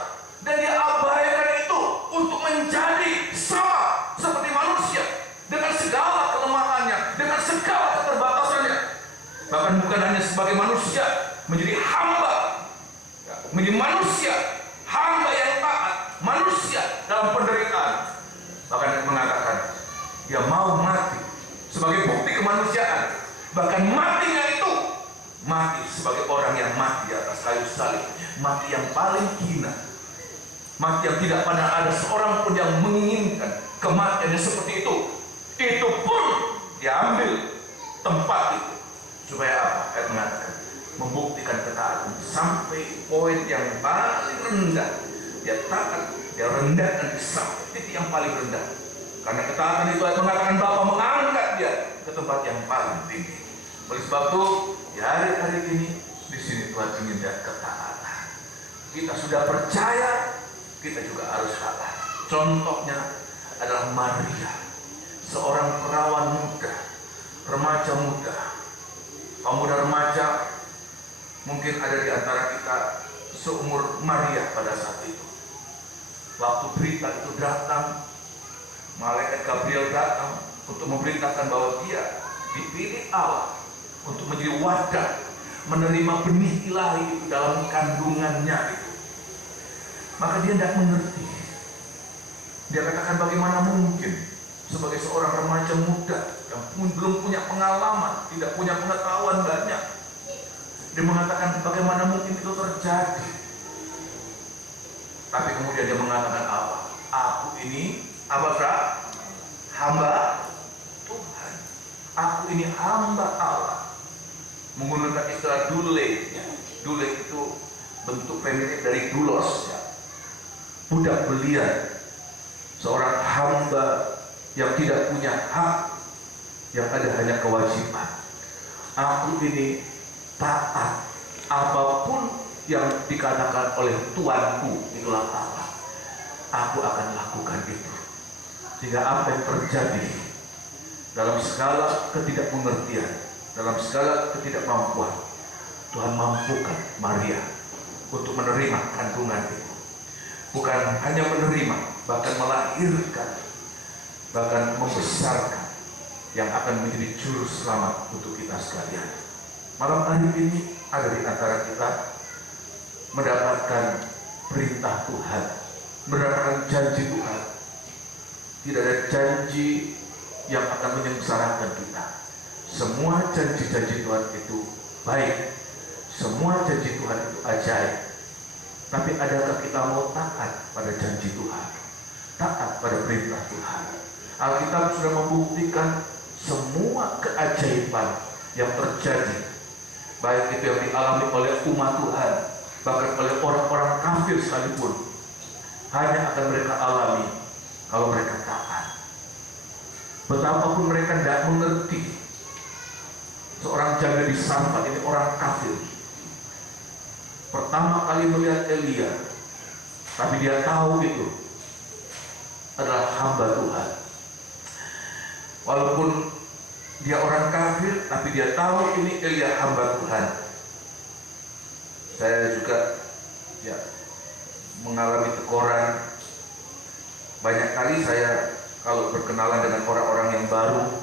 dan dia abaikan itu untuk menjadi sama seperti manusia dengan segala kelemahannya, dengan segala keterbatasannya. Bahkan bukan hanya sebagai manusia, menjadi hamba, menjadi manusia, hamba yang taat, manusia dalam penderitaan. Bahkan mengatakan dia mau mati sebagai bukti kemanusiaan. Bahkan matinya itu mati sebagai orang yang mati di atas kayu salib, mati yang paling hina, mati yang tidak pernah ada seorang pun yang menginginkan kematiannya seperti itu. Itu pun diambil tempat itu supaya apa? Ayat mengatakan membuktikan ketaatan sampai poin yang paling rendah. Dia taat, dia rendahkan sampai titik yang paling rendah. Karena ketaatan itu mengatakan Bapa mengangkat dia ke tempat yang paling tinggi. Oleh sebab itu, di hari-hari ini di sini Tuhan ingin lihat ketaatan. Kita sudah percaya, kita juga harus taat. Contohnya adalah Maria, seorang perawan muda, remaja muda. Pemuda remaja mungkin ada di antara kita seumur Maria pada saat itu. Waktu berita itu datang, malaikat Gabriel datang untuk memberitakan bahwa dia dipilih Allah untuk menjadi wadah menerima benih ilahi itu dalam kandungannya itu. Maka dia tidak mengerti. Dia katakan bagaimana mungkin sebagai seorang remaja muda yang belum punya pengalaman, tidak punya pengetahuan banyak. Dia mengatakan bagaimana mungkin itu terjadi. Tapi kemudian dia mengatakan apa? Aku ini apa Fra? Hamba Tuhan. Aku ini hamba Allah. Menggunakan istilah dule. Dule itu bentuk feminim dari dulos. Budak belian. Seorang hamba yang tidak punya hak, yang ada hanya kewajiban. Aku ini taat apapun yang dikatakan oleh Tuanku, itulah Allah. Aku akan lakukan itu. Sehingga apa yang terjadi dalam segala ketidakmengertian, dalam segala ketidakmampuan, Tuhan mampukan Maria untuk menerima kandungan itu. Bukan hanya menerima, bahkan melahirkan, bahkan membesarkan yang akan menjadi juru selamat untuk kita sekalian. Malam hari ini ada di antara kita mendapatkan perintah Tuhan, mendapatkan janji Tuhan. Tidak ada janji yang akan menyengsarakan kita. Semua janji-janji Tuhan itu baik, semua janji Tuhan itu ajaib. Tapi adakah kita mau taat pada janji Tuhan, taat pada perintah Tuhan? Alkitab sudah membuktikan semua keajaiban yang terjadi, baik itu yang dialami oleh umat Tuhan, bahkan oleh orang-orang kafir sekalipun, hanya akan mereka alami kalau mereka taat. Betapapun mereka tidak mengerti. Seorang janda di Sarfat ini orang kafir, pertama kali melihat Elia, tapi dia tahu itu adalah hamba Tuhan. Walaupun dia orang kafir, tapi dia tahu ini Elia hamba Tuhan. Saya juga mengalami tekoran. Banyak kali saya kalau berkenalan dengan orang-orang yang baru,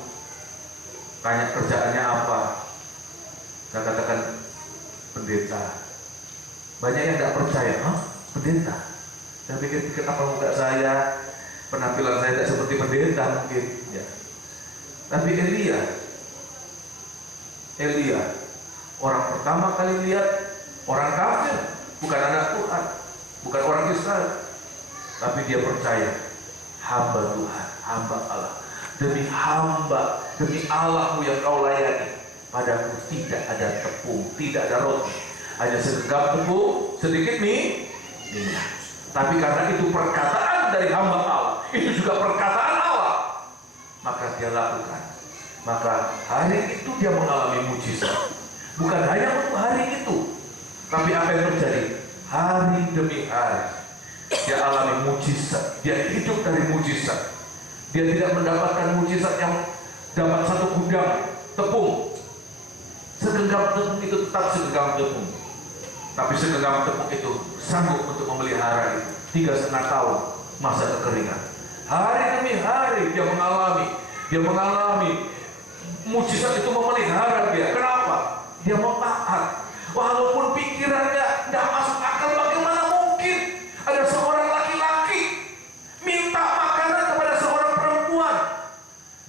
tanya kerjaannya apa, saya katakan pendeta. Banyak yang tidak percaya, pendeta? Saya pikir-pikir apa muka saya, penampilan saya tidak seperti pendeta mungkin. Ya. Tapi Elia, orang pertama kali lihat orang kafir, bukan anak Tuhan, bukan orang Israel, tapi dia percaya hamba Tuhan, hamba Allah. Demi hamba demi Allahmu yang kau layani, padaku tidak ada tepung, tidak ada roti, hanya segenggam tepung, sedikit minyak. Tapi karena itu perkataan dari hamba Allah, itu juga perkataan Allah, maka dia lakukan. Maka hari itu dia mengalami mujizat. Bukan hanya untuk hari itu, tapi apa yang terjadi hari demi hari, dia alami mujizat. Dia hidup dari mujizat. Dia tidak mendapatkan mujizat yang dapat satu gudang tepung. Segenggam tepung itu tetap segenggam tepung, tapi segenggam tepung itu sanggup untuk memelihara itu 3,5 tahun masa kekeringan. Hari demi hari dia mengalami mujizat itu memelihara dia. Kenapa? Dia mau taat. Walaupun pikirannya tidak masuk akal, bagaimana mungkin ada seorang laki-laki minta makanan kepada seorang perempuan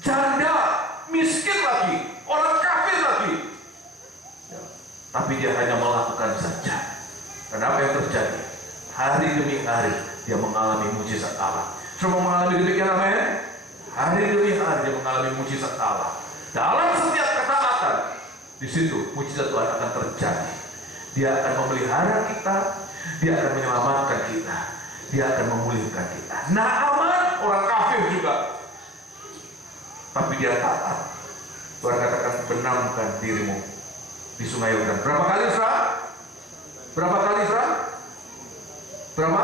janda, miskin lagi, orang kafir lagi. Tapi dia hanya melakukan saja. Kenapa yang terjadi? Hari demi hari dia mengalami mujizat Allah. Semua mengalami demikian, amin. Hari demi hari dia mengalami mujizat Allah. Dalam setiap ketaatan, di situ mujizat Tuhan akan terjadi. Dia akan memelihara kita, dia akan menyelamatkan kita, dia akan memulihkan kita. Naaman orang kafir juga, tapi dia taat. Tuhan katakan, benamkan dirimu di sungai Yordan. Berapa kali, Saudara? Berapa kali, Saudara? Berapa?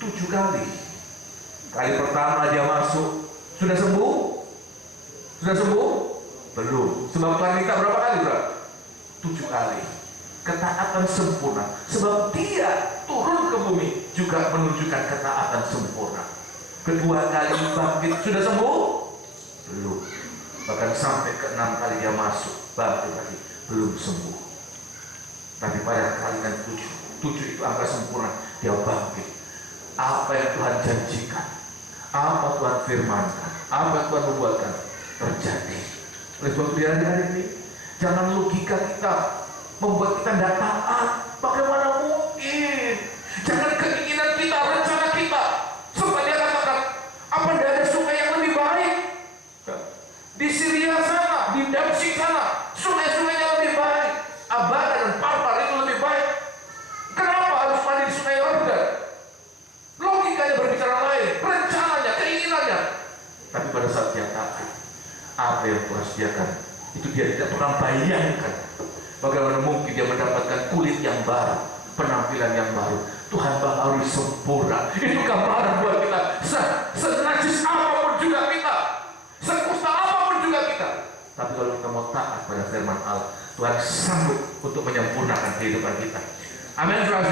7 kali. Kali pertama dia masuk, sudah sembuh? Sudah sembuh? Belum. Sebab wanita berapa kali, Saudara? 7 kali. Ketaatan sempurna. Sebab dia turun ke bumi juga menunjukkan ketaatan sempurna. Kedua kali bangkit, sudah sembuh? Belum. Bahkan sampai ke 6 kali dia masuk, bangkit lagi, belum sembuh. Tapi pada kali yang 7 itu angka sempurna, dia bangkit. Apa yang Tuhan janjikan, apa Tuhan firmankan, apa yang Tuhan membuatkan, terjadi. Oleh sebab itu hari ini, jangan logika kita membuat kita tidak taat. Bagaimana mungkin? Jangan keinginan kita, rencana kita. Supaya dia katakan, apa tidak ada sungai yang lebih baik? Di Syria sana, di Damsyik sana, sungai-sungai yang lebih baik. Abana dan Parpar itu lebih baik. Kenapa harus mandi di sungai Yordan? Logikanya berbicara lain, rencananya, keinginannya. Tapi pada saat dia taat, apa yang Tuhan sediakan, itu dia tidak pernah bayangkan. Bagaimana mungkin dia mendapatkan kulit yang baru, penampilan yang baru. Tuhan baharui sempurna. Itu gambaran buat kita. Senajis apapun juga kita, sekusta apapun juga kita. Tapi kalau kita mau taat pada firman Allah, Tuhan sanggup untuk menyempurnakan kehidupan kita. Amin, saudara.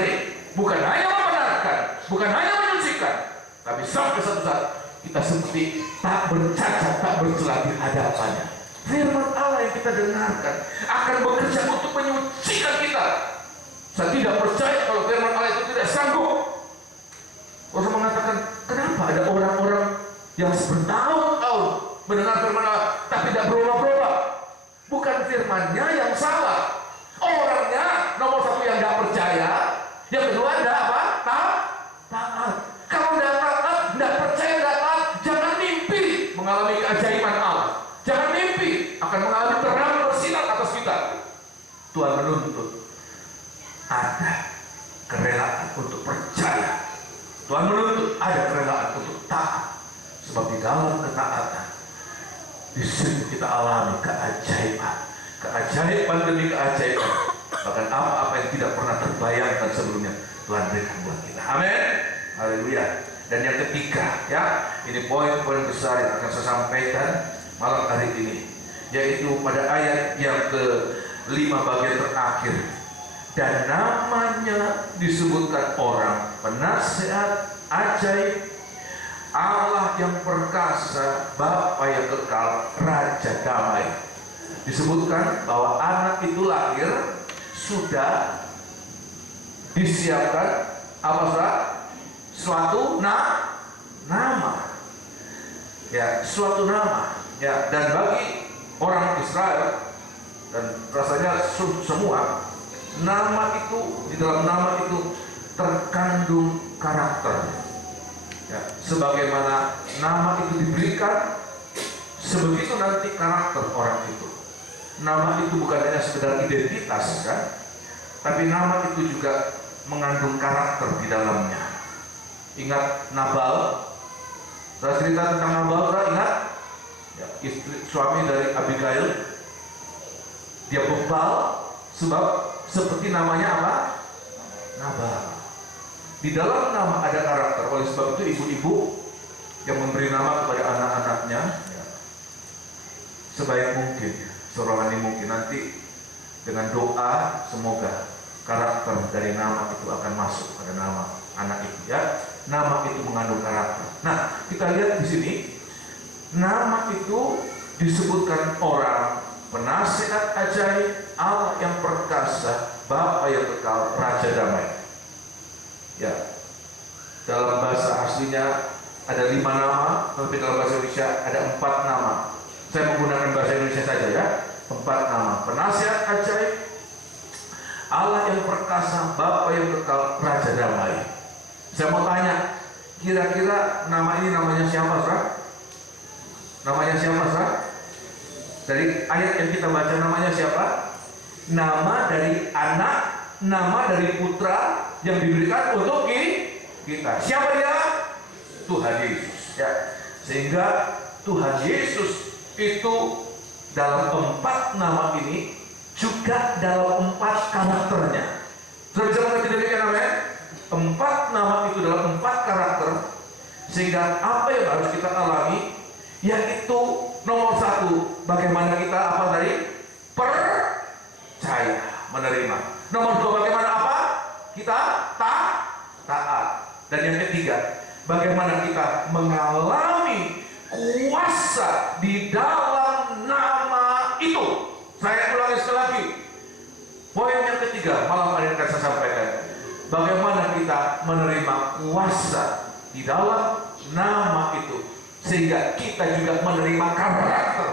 Bukan hanya membenarkan, bukan hanya menyucikan, tapi sampai satu saat kita seperti tak bercacat, tak bercelah di hadapannya. Firman Allah yang kita dengarkan akan bekerja untuk menyucikan kita. Saya tidak percaya kalau firman Allah itu tidak sanggup. Orang mengatakan, kenapa ada orang-orang yang bertahun-tahun mendengar firman Allah tapi tidak berubah-ubah? Bukan firmannya yang salah, orangnya nomor satu yang tidak percaya, yang kedua tidak apa? Taat. Kalau tidak taat, tidak percaya, tidak taat, jangan mimpi mengalami keajaiban Allah. Jangan mimpi akan mengalami terang bersinar atas kita. Tuhan menuntut ada kerelaan untuk percaya. Tuhan menuntut ada kerelaan untuk taat. Sebab di dalam ketaatan, di situ kita alami keajaiban. Keajaiban demi keajaiban. Bahkan apa-apa yang tidak pernah terbayangkan sebelumnya, Tuhan berikan buat kita. Amin. Haleluya. Dan yang ketiga, ya, ini poin-poin besar yang akan saya sampaikan malam hari ini, yaitu pada ayat yang ke-5 bagian terakhir. Dan namanya disebutkan orang penasihat ajaib, Allah yang perkasa, Bapa yang kekal, Raja damai. Disebutkan bahwa anak itu lahir sudah disiapkan apa saja? Suatu nama. Ya, suatu nama. Ya, dan bagi orang Israel dan rasanya semua, nama itu, di dalam nama itu terkandung karakter. Ya, sebagaimana nama itu diberikan sebegitu nanti karakter orang itu. Nama itu bukan hanya sekedar identitas kan, tapi nama itu juga mengandung karakter di dalamnya. Ingat Nabal? Saya cerita tentang Nabal, saya ingat? Ya, istri suami dari Abigail. Dia bebal sebab seperti namanya apa? Nabal. Di dalam nama ada karakter. Oleh sebab itu ibu-ibu yang memberi nama kepada anak-anaknya ya, sebaik mungkin, serohani mungkin, nanti dengan doa semoga karakter dari nama itu akan masuk pada nama anak itu ya. Nama itu mengandung karakter. Nah, kita lihat di sini nama itu disebutkan orang, penasihat ajaib, Allah yang perkasa, Bapa yang kekal, Raja damai. Ya, dalam bahasa aslinya ada 5 nama, tapi dalam bahasa Indonesia ada 4 nama. Saya menggunakan bahasa Indonesia saja ya. 4 nama. Penasihat ajaib, Allah yang perkasa, Bapa yang kekal, Raja damai. Saya mau tanya, kira-kira nama ini namanya siapa, Saudara? Namanya siapa, Saudara? Dari ayat yang kita baca namanya siapa? Nama dari anak, nama dari putra yang diberikan untuk kita. Siapa dia? Tuhan Yesus. Ya. Sehingga Tuhan Yesus itu dalam 4 nama ini juga dalam 4 karakternya. Sudah bisa mengerti demikian namanya? 4 nama itu dalam 4 karakter, sehingga apa yang harus kita alami yaitu nomor 1, bagaimana kita apa tadi? Percaya, menerima. Nomor 2, bagaimana apa? Kita taat. Dan yang ketiga, bagaimana kita mengalami kuasa di dalam nama itu. Saya ulangi sekali lagi. Poin yang ketiga malam hari ini akan saya sampaikan. Bagaimana kita menerima kuasa di dalam nama itu, sehingga kita juga menerima karakter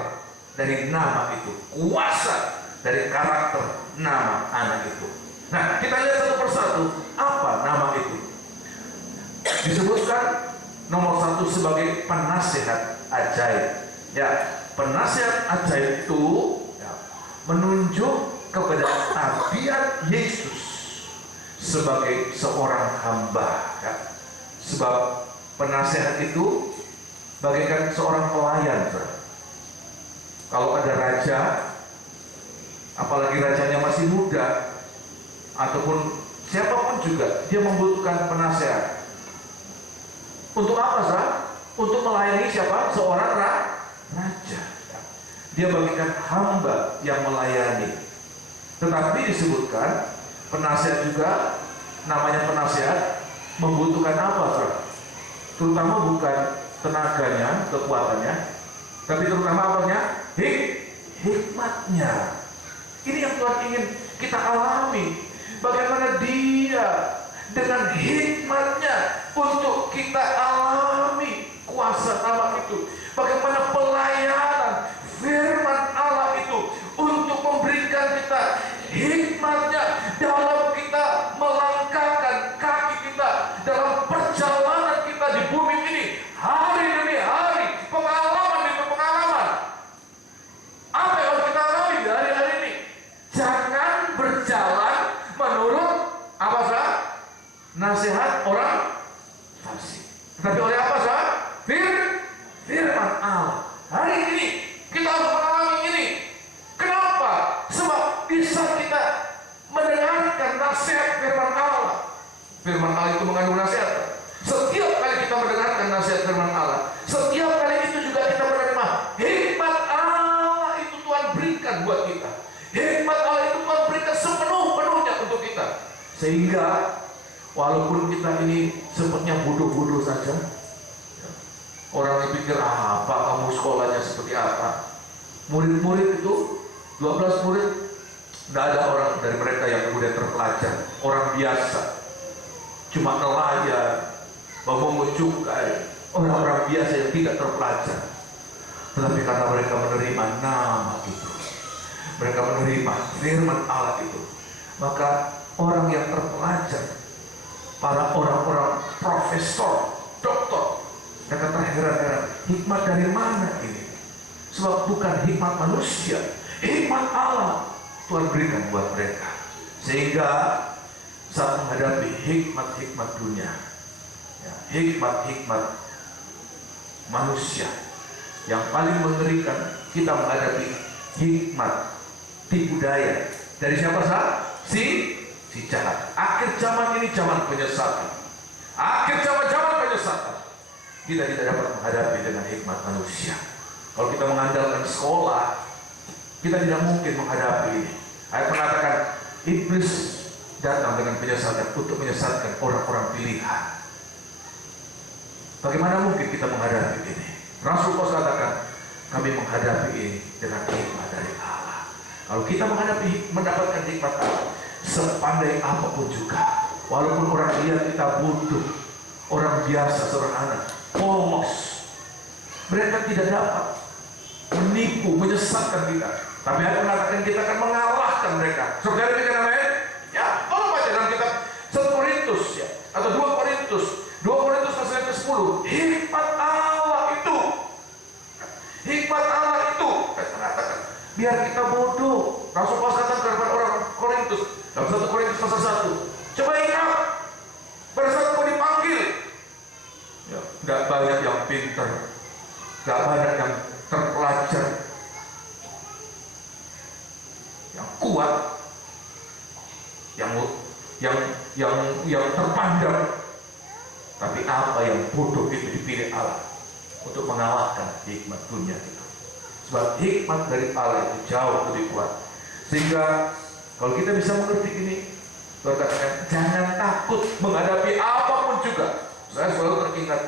dari nama itu, kuasa dari karakter nama anak itu. Nah, kita lihat satu persatu apa nama itu. Disebutkan nomor 1 sebagai penasihat ajaib. Ya, penasihat ajaib itu ya, menunjuk kepada tabiat Yesus sebagai seorang hamba ya. Sebab penasihat itu bagaikan seorang pelayan. Kalau ada raja, apalagi rajanya masih muda ataupun siapapun juga, dia membutuhkan penasihat. Untuk apa, Sah? Untuk melayani siapa? Seorang raja. Dia bagaikan hamba yang melayani. Tetapi disebutkan penasihat juga, namanya penasihat, membutuhkan apa, Sah? Terutama bukan tenaganya, kekuatannya, tapi terutama apanya? Hikmatnya. Ini yang Tuhan ingin kita alami. Bagaimana dia dengan hikmatnya untuk kita alami kuasa Allah itu. Bagaimana pelayanan firman Allah itu untuk memberikan kita hikmatnya dalam kita melangkahkan kaki kita dalam perjalanan kita di bumi ini, hari demi hari, pengalaman demi pengalaman. Apa yang harus kita alami di hari-hari ini? Jangan berjalan menurut apa, Sah? Nasihat orang fasik, tetapi oleh apa, Sah? Firman Allah. Hari ini kita harus mengalami ini. Kenapa? Sebab bisa kita mendengarkan nasihat firman Allah. Firman Allah itu mengandung nasihat. Setiap kali kita mendengarkan nasihat firman Allah, setiap kali itu juga kita menerima hikmat Allah itu Tuhan berikan buat kita. Hikmat Allah itu Tuhan berikan sepenuh-penuhnya untuk kita. Sehingga walaupun kita ini sepertinya bodoh-bodoh saja, orang pikir apa kamu sekolahnya seperti apa. Murid-murid itu 12 murid, tidak ada orang dari mereka yang kemudian terpelajar. Orang biasa, cuma nelayan, memungut cukai, orang-orang biasa yang tidak terpelajar. Tetapi karena mereka menerima nama itu, mereka menerima firman Allah itu, maka orang yang terpelajar, para orang-orang profesor, doktor, mereka terheran-heran, hikmat dari mana ini? Sebab bukan hikmat manusia, hikmat Allah Tuhan berikan buat mereka. Sehingga saat menghadapi hikmat-hikmat dunia, ya, hikmat-hikmat manusia, yang paling mengerikan kita menghadapi hikmat tipu daya dari siapa sah? Si jahat. Akhir zaman ini zaman penyesatan. Akhir zaman penyesatan. Kita tidak dapat menghadapi dengan hikmat manusia. Kalau kita mengandalkan sekolah, kita tidak mungkin menghadapi ini. Ayat mengatakan iblis datang dengan penyesatan untuk menyesatkan orang-orang pilihan. Bagaimana mungkin kita menghadapi ini? Rasul Paulus katakan, kami menghadapi ini dengan hikmat dari Allah. Kalau kita mendapatkan hikmat Allah, sepandai apapun juga, walaupun orang lihat kita bodoh, orang biasa, seorang anak, polos, mereka tidak dapat menipu, menyesatkan kita. Tapi Ayat mengatakan kita akan mengalahkan mereka. Saudara kita namanya? Ya, kalau baca dalam kitab 1 Korintus ya, atau 2 Korintus pasal ke-10, hikmat Allah itu, Ayat mengatakan, biar kita bodoh. Rasul Paulus katakan kepada orang Korintus dalam 1 Korintus pasal 1, coba ingat pada saat kau dipanggil, ya, gak banyak yang pintar, gak banyak yang terpelajar, yang kuat, yang terpandang. Tapi apa yang bodoh itu dipilih Allah untuk mengalahkan hikmat dunia itu. Sebab hikmat dari Allah itu jauh lebih kuat. Sehingga kalau kita bisa mengerti ini, Tuhan katakan jangan takut menghadapi apapun juga. Saya selalu teringat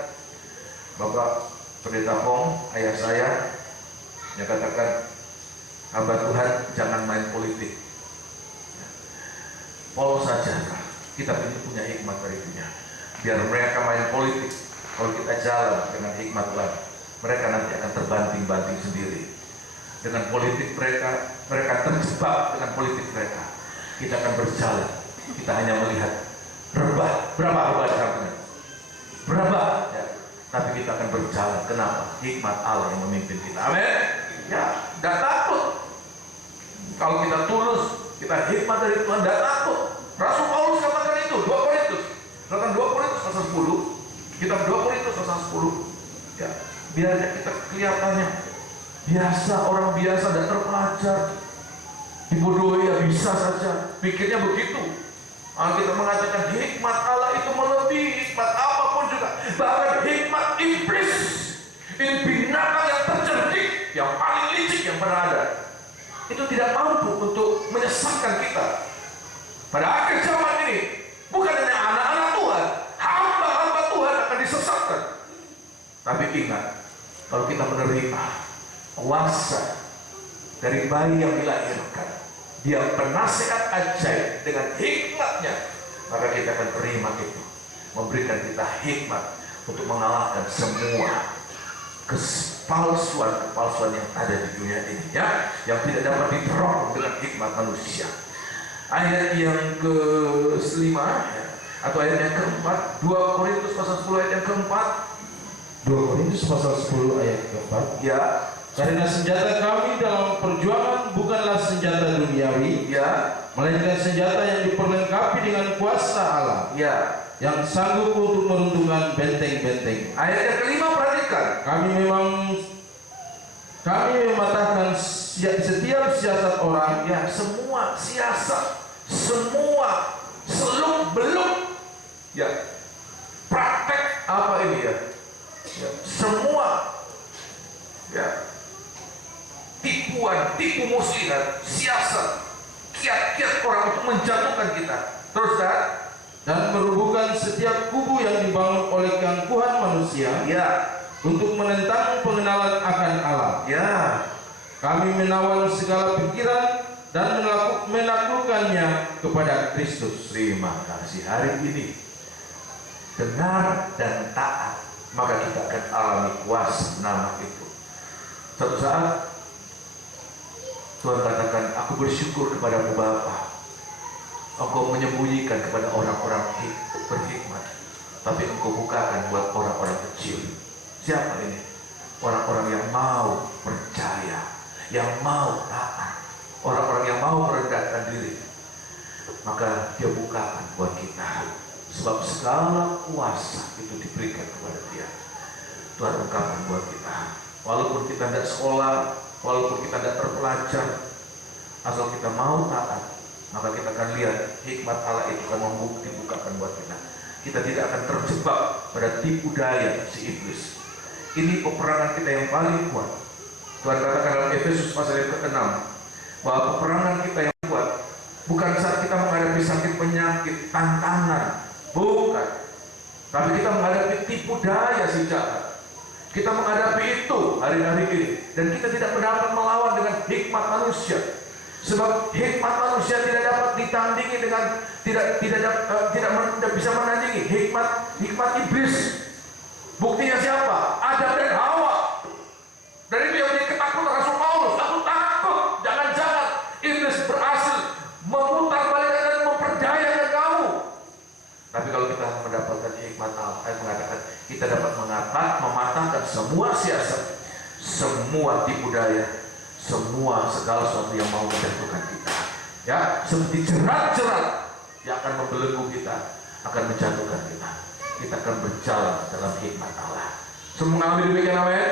Bapak Pendeta Hong, ayah saya, yang katakan, hamba Tuhan jangan main politik. Polos saja, kita punya hikmat dari dunia. Biar mereka main politik, kalau kita jalan dengan hikmat Tuhan, mereka nanti akan terbanting-banting sendiri. Dengan politik mereka terjebak dengan politik mereka. Kita akan berjalan, kita hanya melihat berapa rebah caranya, berapa ya. Tapi kita akan berjalan. Kenapa? Hikmat Allah yang memimpin kita. Amin. Ya, tidak takut. Kalau kita tulus, kita hikmat dari Tuhan, tidak takut. Rasul Paulus katakan itu, 2 Korintus. Katakan 2 Korintus pasal 10. Kitab 2 Korintus pasal 10. Ya, biar kita kelihatannya biasa, orang biasa dan terpelajar, dibodohi ya bisa saja, pikirnya begitu. Kita mengatakan hikmat Allah itu melebihi hikmat apapun juga, bahkan hikmat iblis, ini binatang yang tercerdik, yang paling licik yang pernah ada, itu tidak mampu untuk menyesatkan kita. Pada akhir zaman ini, bukan hanya anak-anak Tuhan, hamba-hamba Tuhan akan disesatkan. Tapi ingat, kalau kita menerima kuasa dari bayi yang dilahirkan, dia penasehat ajaib dengan hikmatnya, maka kita akan terima itu, memberikan kita hikmat untuk mengalahkan semua kepalsuan yang ada di dunia ini, ya, yang tidak dapat diterong dengan hikmat manusia. Ayat yang ke-5 ya, atau ayat yang ke-4, 2 Korintus pasal 10 ayat yang ke-4. 2 Korintus pasal 10 ayat ke-4. Ya, karena senjata kami dalam perjuangan bukanlah senjata duniawi, ya, melainkan senjata yang diperlengkapi dengan kuasa Allah, ya, yang sanggup untuk meruntuhkan benteng-benteng. Ayat yang ke-5 perhatikan. Kami mematahkan setiap siasat orang, ya, semua siasat, semua seluk-beluk, ya, praktek apa ini ya, ya, semua, ya, tipu muslihat, siasat, kiat-kiat orang untuk menjatuhkan kita. Terus dan merubuhkan setiap kubu yang dibangun oleh gangguan manusia, ya, untuk menentang pengenalan akan Allah. Ya, kami menawan segala pikiran dan menaklukkannya kepada Kristus. Terima kasih. Hari ini dengar dan taat, maka kita akan alami kuasa nama itu. Suatu saat Tuhan katakan, aku bersyukur kepadamu Bapa, engkau menyembunyikan kepada orang-orang berhikmat, tapi engkau bukakan buat orang-orang kecil. Siapa ini? orang-orang yang mau percaya, yang mau taat, orang-orang yang mau merendahkan diri, maka Dia bukakan buat kita. Sebab segala kuasa itu diberikan kepada Dia. Tuhan bukakan buat kita. Walaupun kita tidak sekolah, walaupun kita tidak terpelajar, asal kita mau taat, maka kita akan lihat hikmat Allah itu akan dibukakan buat kita. Kita tidak akan terjebak pada tipu daya si iblis. Ini peperangan kita yang paling kuat. Tuhan katakan dalam Efesus pasal yang ke-6 bahwa peperangan kita yang kuat bukan saat kita menghadapi sakit penyakit, tantangan, bukan. Tapi kita menghadapi tipu daya si jahat. Kita menghadapi itu hari-hari ini, dan kita tidak dapat melawan dengan hikmat manusia. Sebab hikmat manusia tidak dapat ditandingi dengan tidak bisa menandingi hikmat iblis. Buktinya siapa? Adam dan Hawa. Dan itu yang menjadi ketakutan Rasul Paulus. Aku takut, jangan-jangan iblis berhasil memutar balikan dan memperdayakan kamu. Tapi kalau kita mendapatkan hikmat Allah, mengatakan kita dapat mematahkan semua siasat, semua tipu daya, semua segala sesuatu yang mau menjatuhkan kita. Ya, seperti jerat-jerat yang akan membelenggu kita, akan menjatuhkan kita. Kita akan berjalan dalam hikmat Allah. Semua mengalami demikian, amin?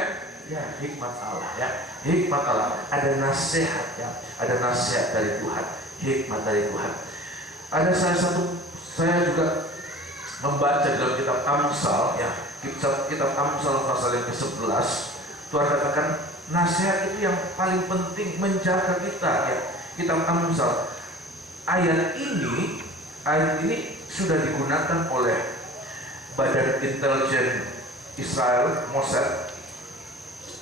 Ya, hikmat Allah, ya, hikmat Allah. Ada nasihat, ya, ada nasihat dari Tuhan, hikmat dari Tuhan. Ada saya juga membaca dalam kitab Amsal, ya, kitab Amsal pasal yang ke-11. Tuhan katakan nasihat itu yang paling penting menjaga kita, ya. Kitab Amsal ayat ini sudah digunakan oleh Badan Intelijen Israel, Mossad.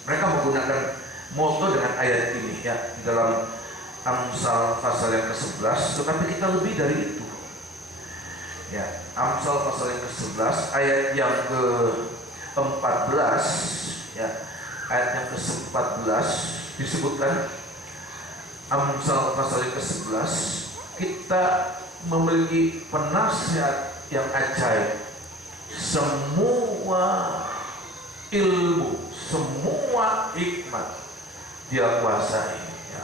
Mereka menggunakan moto dengan ayat ini, ya, di dalam Amsal pasal yang ke-11. Tetapi kita lebih dari itu, ya. Amsal pasal yang ke-11 ayat yang ke-14, ya, ayat yang ke-14 disebutkan. Amsal pasal yang ke-11, kita memiliki penasihat yang ajaib. Semua ilmu, semua hikmat Dia kuasai, ya.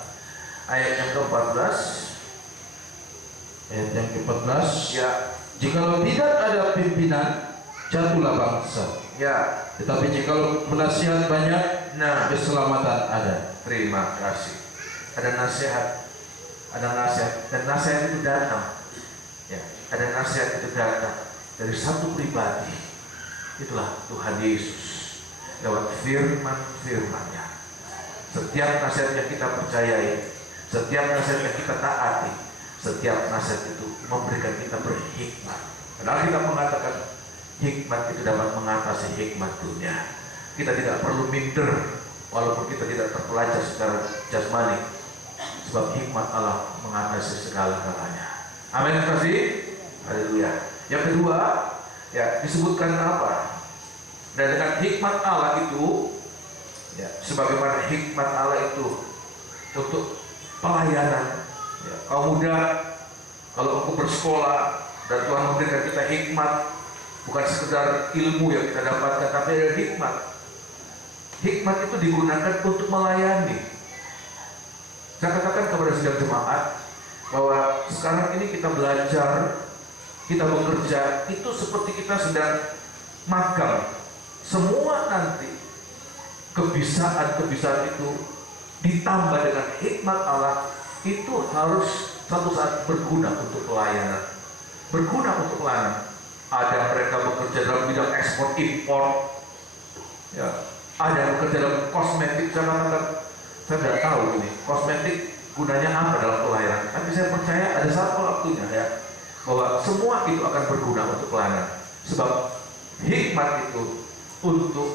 Ayat yang ke-14, ya, jikalau tidak ada pimpinan, jatuhlah bangsa. Ya, tetapi jikalau penasihat banyak, nah, keselamatan ada. Terima kasih. Ada nasihat, dan nasihat itu datang, ya, ada nasihat itu datang dari satu pribadi. Itulah Tuhan Yesus lewat firman-firman-Nya. Setiap nasihat yang kita percayai, setiap nasihat yang kita taati, setiap nasihat itu memberikan kita berhikmat. Karena kita mengatakan hikmat itu dapat mengatasi hikmat dunia. Kita tidak perlu minder walaupun kita tidak terpelajar secara jasmani, sebab hikmat Allah mengatasi segala-galanya. Amin, kasih. Haleluya. Yang kedua, ya, disebutkan apa? Dan dengan hikmat Allah itu, ya, sebagaimana hikmat Allah itu untuk pelayanan, ya, kaum muda, kalau engkau bersekolah dan Tuhan memberikan kita hikmat, bukan sekedar ilmu yang kita dapatkan, tapi ada hikmat. Hikmat itu digunakan untuk melayani. Saya katakan kepada sidang jemaat bahwa sekarang ini kita belajar, kita bekerja, itu seperti kita sedang magang. Semua nanti kebisaan itu ditambah dengan hikmat Allah, itu harus suatu saat berguna untuk pelayanan. Berguna untuk pelayanan. Ada mereka bekerja dalam bidang ekspor impor, ya. Ada yang bekerja dalam kosmetik. Saya tidak tahu ini kosmetik gunanya apa dalam pelayanan. Tapi saya percaya ada satu waktunya, ya, bahwa semua itu akan berguna untuk pelayanan. Sebab hikmat itu untuk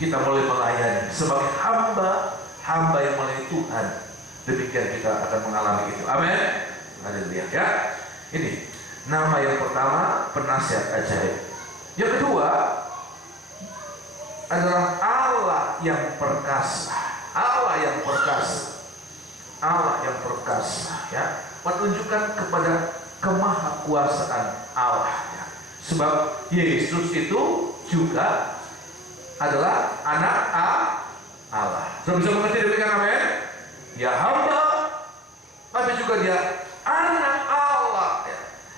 kita mulai melayani sebagai hamba yang melayani Tuhan. Demikian kita akan mengalami itu. Amin. Haleluya. Ya, ini nama yang pertama, penasihat ajaib. Yang kedua adalah Allah yang perkasa. Allah yang perkasa. Allah yang perkasa, ya, menunjukkan kepada kemahakuasaan Allah, ya. Sebab Yesus itu juga adalah anak Allah. Sudah bisa mengerti demikian, amin? Dia hamba, tapi juga dia anak Allah.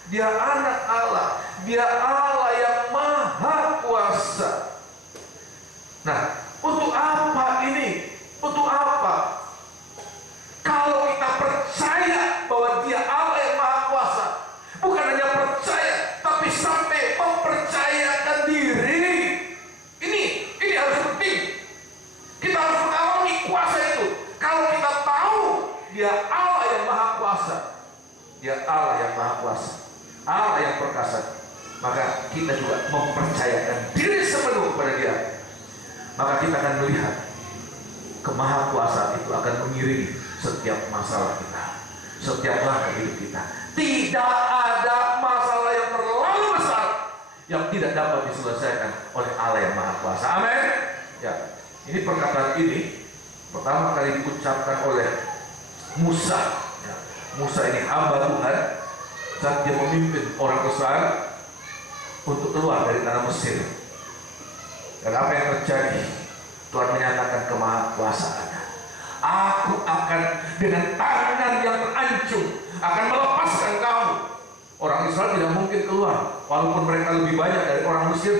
Dia anak Allah. Dia Allah yang maha kuasa. Nah, untuk apa ini? Untuk apa? Kalau kita percaya bahwa dia Allah yang maha kuasa, bukan hanya percaya, tapi sampai mempercayakan diri. Ini harus penting. Kita harus mengalami kuasa itu. Kalau kita tahu dia Allah yang maha kuasa, dia Allah yang maha kuasa, Allah yang perkasa, maka kita juga mempercayakan diri sepenuh kepada dia. Maka kita akan melihat kemahakuasaan itu akan mengiringi setiap masalah kita, setiap langkah hidup kita. Tidak ada masalah yang terlalu besar yang tidak dapat diselesaikan oleh Allah yang maha kuasa. Amin. Ya, ini perkataan ini pertama kali diucapkan oleh Musa. Ya, Musa ini hamba Tuhan saat dia memimpin orang Israel untuk keluar dari tanah Mesir. Dan apa yang terjadi? Tuhan menyatakan kemahakuasaannya. Aku akan dengan tangan yang terancung akan melepaskan kamu. Orang Israel tidak mungkin keluar, walaupun mereka lebih banyak dari orang Mesir,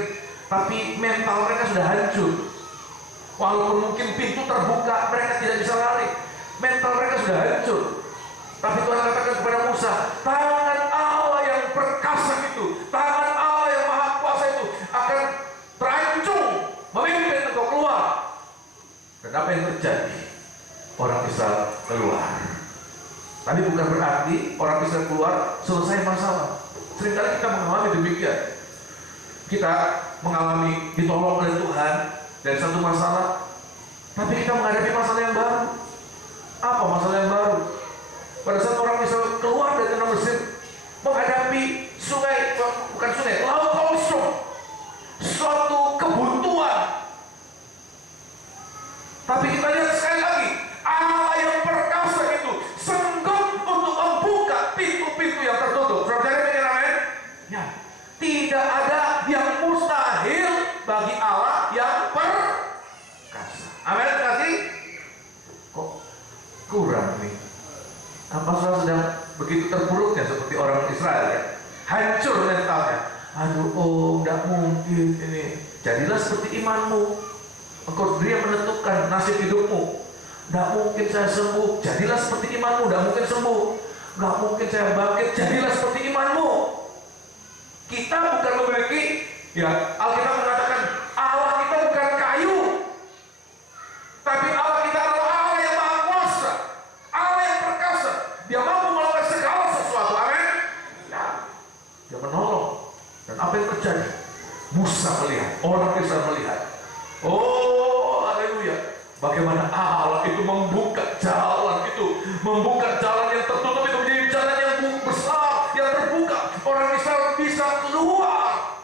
tapi mental mereka sudah hancur. Walaupun mungkin pintu terbuka, mereka tidak bisa lari. Mental mereka sudah hancur. Tapi Tuhan katakan kepada Musa, tangan Allah yang perkasa itu, tangan Allah yang maha kuasa itu akan terancung memimpin engkau keluar. Dan apa yang terjadi? Orang Israel keluar. Tapi bukan berarti orang Israel keluar selesai masalah. Seringkali kita mengalami demikian. Kita mengalami ditolong oleh Tuhan dari satu masalah, tapi kita menghadapi masalah yang baru. Apa masalah yang baru? Pada saat orang Israel keluar dari tanah Mesir, menghadapi sungai, bukan sungai, laut kosong, suatu kebuntuan. Tapi kita lihat sekali lagi, Allah yang perkasa itu sanggup untuk membuka pintu-pintu yang tertutup. Saudara pikir amin? Ya. Tidak ada yang mustahil bagi Allah yang perkasa. Amin kasih? Kok kurang nih? Apa saudara sedang begitu terpuruknya seperti orang Israel ya? Hancur mentalnya. Aduh, tidak mungkin ini. Jadilah seperti imanmu. Engkau sendiri yang menentukan nasib hidupmu. Tidak mungkin saya sembuh. Jadilah seperti imanmu. Tidak mungkin sembuh. Tidak mungkin saya bangkit. Jadilah seperti imanmu. Kita bukan memiliki, ya Alkitab mengatakan Allah kita bukan kayu, tapi Allah kita adalah Allah yang maha kuasa, Allah yang perkasa. Dia mampu melakukan segala sesuatu. Amin. Ya, dia menolong. Dan apa yang terjadi? Musa melihat, orang Israel melihat. Oh, haleluya. Bagaimana Allah itu membuka jalan itu, membuka jalan yang tertutup itu menjadi jalan yang besar, yang terbuka. Orang Israel bisa keluar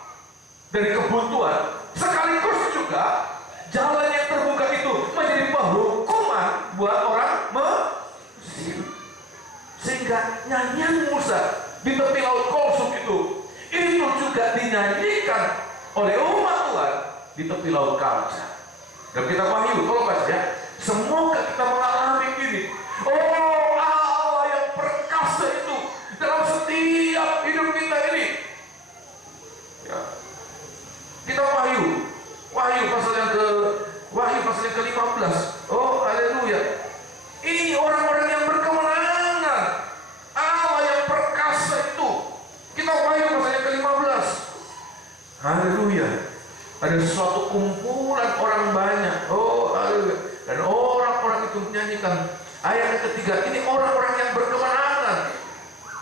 dari kebuntuan. Sekaligus juga jalan yang terbuka itu menjadi penghukuman buat orang Mesir. Sehingga nyanyian Musa di tepi laut Kolsum itu juga dinyanyikan oleh umat Tuhan di tepi laut Kalja. Dan kita Wahyu, kalau baca ya, semoga kita mengalami ini. Oh, Allah yang perkasa itu dalam setiap hidup kita ini. Ya. Kita Wahyu pasal yang ke-15. Oh, haleluya. Ini orang-orang yang berkemenangan. Allah yang perkasa itu. Kita Wahyu pasal yang ke-15. Haleluya. Ada suatu kumpulan orang banyak. Oh, haleluya. Dan orang-orang itu menyanyikan ayat yang ketiga. Ini orang-orang yang berkemenangan.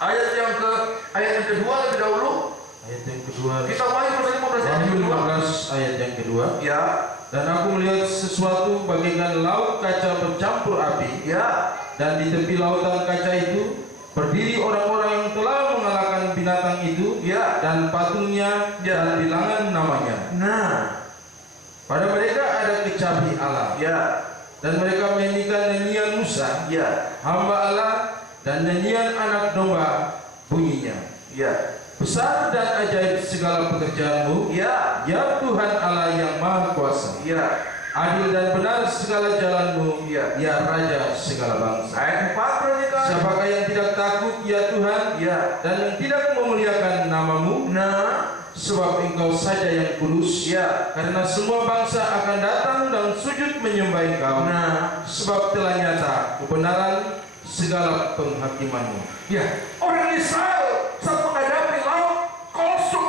Ayat yang kedua lebih dahulu. Ayat yang kedua. Kita Wahyu pasal 15 ayat yang kedua. 15 ayat yang kedua. Ya. Dan aku melihat sesuatu bagaikan laut kaca bercampur api. Ya. Dan di tepi lautan kaca itu berdiri orang-orang yang telah mengalahkan binatang itu, ya, dan patungnya, ya, dan bilangan namanya. Nah, pada mereka ada kecapi Allah, ya, dan mereka menyanyikan nyanyian Musa, ya, hamba Allah, dan nyanyian anak domba bunyinya. Ya. besar dan ajaib segala pekerjaanmu, Ya. ya Tuhan Allah yang Maha Kuasa. Ya. Adil dan benar segala jalanmu, Ya. ya Raja segala bangsa. Ayat 4 perhatikan. Siapakah yang tidak takut, ya Tuhan, Ya. dan yang tidak memuliakan namamu? Nah. Sebab Engkau saja yang kudus. Ya. Karena semua bangsa akan datang dan sujud menyembah Engkau. Nah. Sebab telah nyata kebenaran segala penghakimanmu. Ya. Orang Israel saat menghadapi laut kosong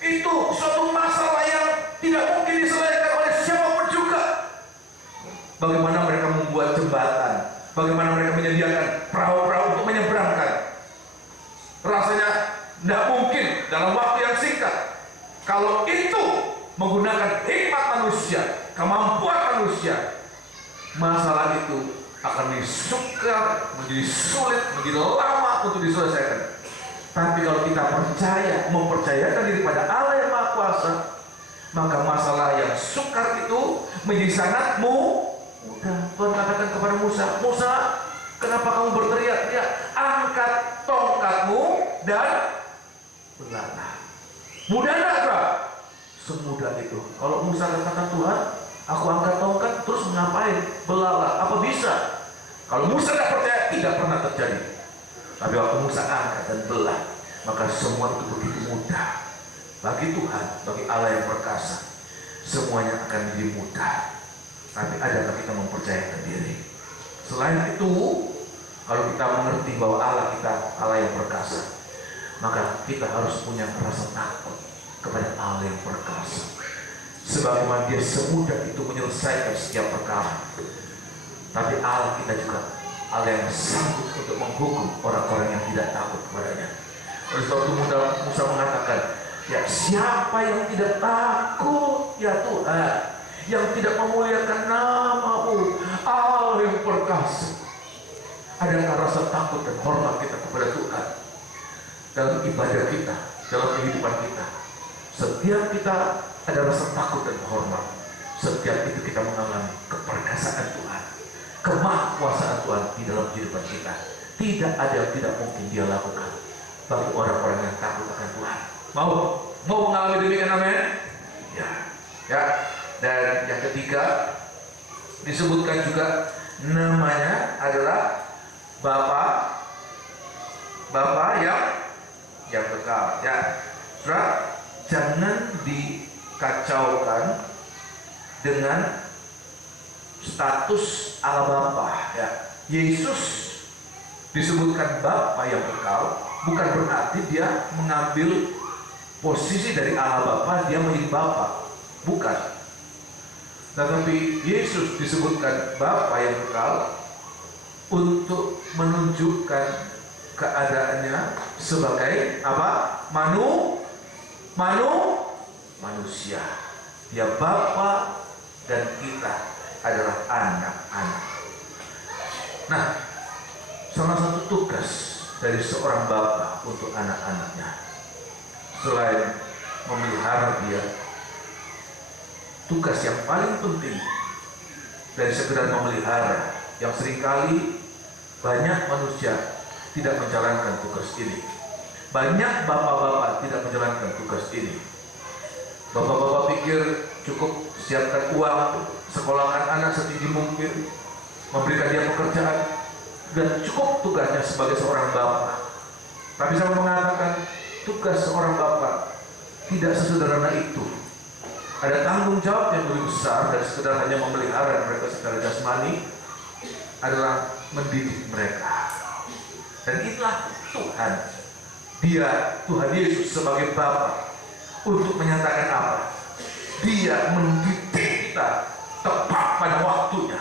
itu suatu masalah yang tidak mungkin diselesaikan oleh siapapun juga. Bagaimana mereka membuat jembatan, bagaimana mereka menyediakan perahu-perahu untuk menyeberangkan. Rasanya tidak mungkin dalam waktu yang singkat. Kalau itu menggunakan hikmat manusia, kemampuan manusia, masalah itu akan disukar, menjadi sulit, menjadi lama untuk diselesaikan. Tapi kalau kita mempercayakan diri pada Allah yang Maha Kuasa, maka masalah yang sukar itu menjadi sangat mudah. Tuhan katakan kepada Musa, Musa, kenapa kamu berteriak-teriak? Angkat tongkatmu dan belah. Mudah enggak? Semudah itu. Kalau Musa katakan, Tuhan, aku angkat tongkat, terus ngapain? Belahlah. Apa bisa? Kalau Musa tidak percaya, tidak pernah terjadi. Tapi waktu Musa angkat dan belah, maka semua itu begitu mudah. Bagi Tuhan, bagi Allah yang perkasa, semuanya akan menjadi mudah. Tapi adakah kita mempercayakan diri? Selain itu, kalau kita mengerti bahwa Allah kita Allah yang perkasa, maka kita harus punya rasa takut kepada Allah yang perkasa. Sebagaimana Dia semudah itu menyelesaikan setiap perkara. Tapi Allah kita juga Allah yang sanggup untuk menghukum orang-orang yang tidak takut kepadanya. Oleh sebab itu Musa mengatakan, ya siapa yang tidak takut, ya Tuhan, yang tidak memuliakan nama-Mu, Allah yang perkasa. Adakah rasa takut dan hormat kita kepada Tuhan dalam ibadah kita, dalam kehidupan kita? Setiap kita ada rasa takut dan hormat. Setiap itu kita mengalami keperkasaan Tuhan, kemahkuasaan Tuhan di dalam kehidupan kita. Tidak ada yang tidak mungkin Dia lakukan bagi orang-orang yang takut akan Tuhan. Mau mengalami demikian, amin? Ya. Dan yang ketiga disebutkan juga namanya adalah Bapa yang kekal. Ya, saudara, jangan dikacaukan dengan status Allah Bapa. Ya, Yesus disebutkan Bapa yang kekal, bukan berarti Dia mengambil posisi dari Allah Bapa, Dia menjadi Bapa, bukan. Tetapi Yesus disebutkan Bapa yang kekal untuk menunjukkan keadaannya sebagai apa? Manusia. Dia Bapa dan kita adalah anak-anak. Nah, salah satu tugas dari seorang bapa untuk anak-anaknya, selain memelihara dia, tugas yang paling penting dari sekedar memelihara, yang seringkali banyak manusia tidak menjalankan tugas ini. Banyak bapak-bapak tidak menjalankan tugas ini. Bapak-bapak pikir cukup siapkan uang, sekolahkan anak setinggi mungkin, memberikan dia pekerjaan, dan cukup tugasnya sebagai seorang bapak. Tapi saya mengatakan tugas seorang bapak tidak sesederhana itu. Ada tanggung jawab yang lebih besar dari sekedar hanya memelihara mereka secara jasmani, adalah mendidik mereka. Dan itulah Tuhan. Tuhan Yesus sebagai Bapa untuk menyatakan apa? Dia mendidik kita tepat pada waktunya.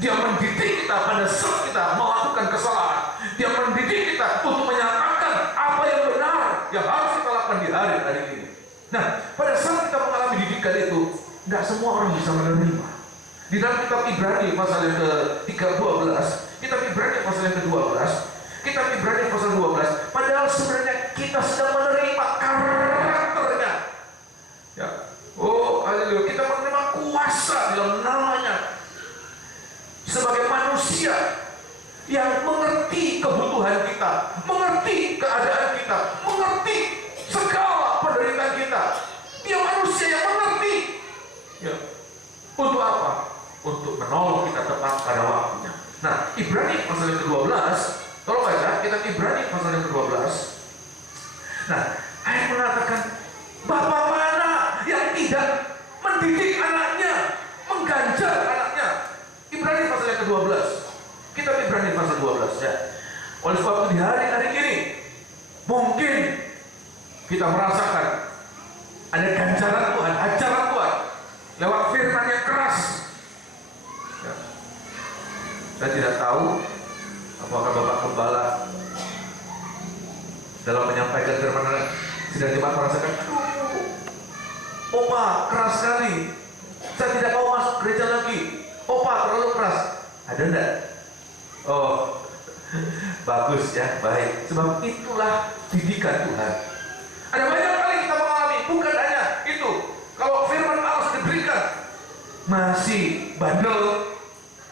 Dia mendidik kita pada saat kita melakukan kesalahan. Dia mendidik kita untuk menyatakan apa yang benar yang harus kita lakukan di hari ini. Nah, pada saat kita mengalami didikan itu, tidak semua orang bisa menerima. Di dalam kitab Ibrani pasal yang ke-12, kitab Ibrani pasal yang ke-12, kitab Ibrani pasal 12, padahal sebenarnya kita sedang menerima karakternya. Ya. Oh, haleluya. Kita menerima kuasa dalam namanya sebagai manusia yang mengerti kebutuhan kita, mengerti keadaan kita, pada waktunya. Nah, Ibrani pasal yang ke-12, tolong baca, kita Ibrani pasal yang ke-12. Nah, ayat mengatakan, bapak mana yang tidak mendidik anaknya, mengganjar anaknya? Ibrani pasal yang ke-12. Kita Ibrani pasal 12 ya. Oleh sebab itu di hari-hari ini mungkin kita merasakan ada ganjaran Tuhan, ajaran Tuhan lewat firman yang keras. Ya. Saya tidak tahu apakah Bapak Gembala dalam menyampaikan firman sudah cepat merasakan, Opa keras sekali, saya tidak mau masuk gereja lagi. Opa terlalu keras. Ada enggak? Oh, bagus ya, baik. Sebab itulah didikan Tuhan. Ada banyak kali kita mengalami, bukan hanya itu. Kalau firman Allah diberikan masih bandel,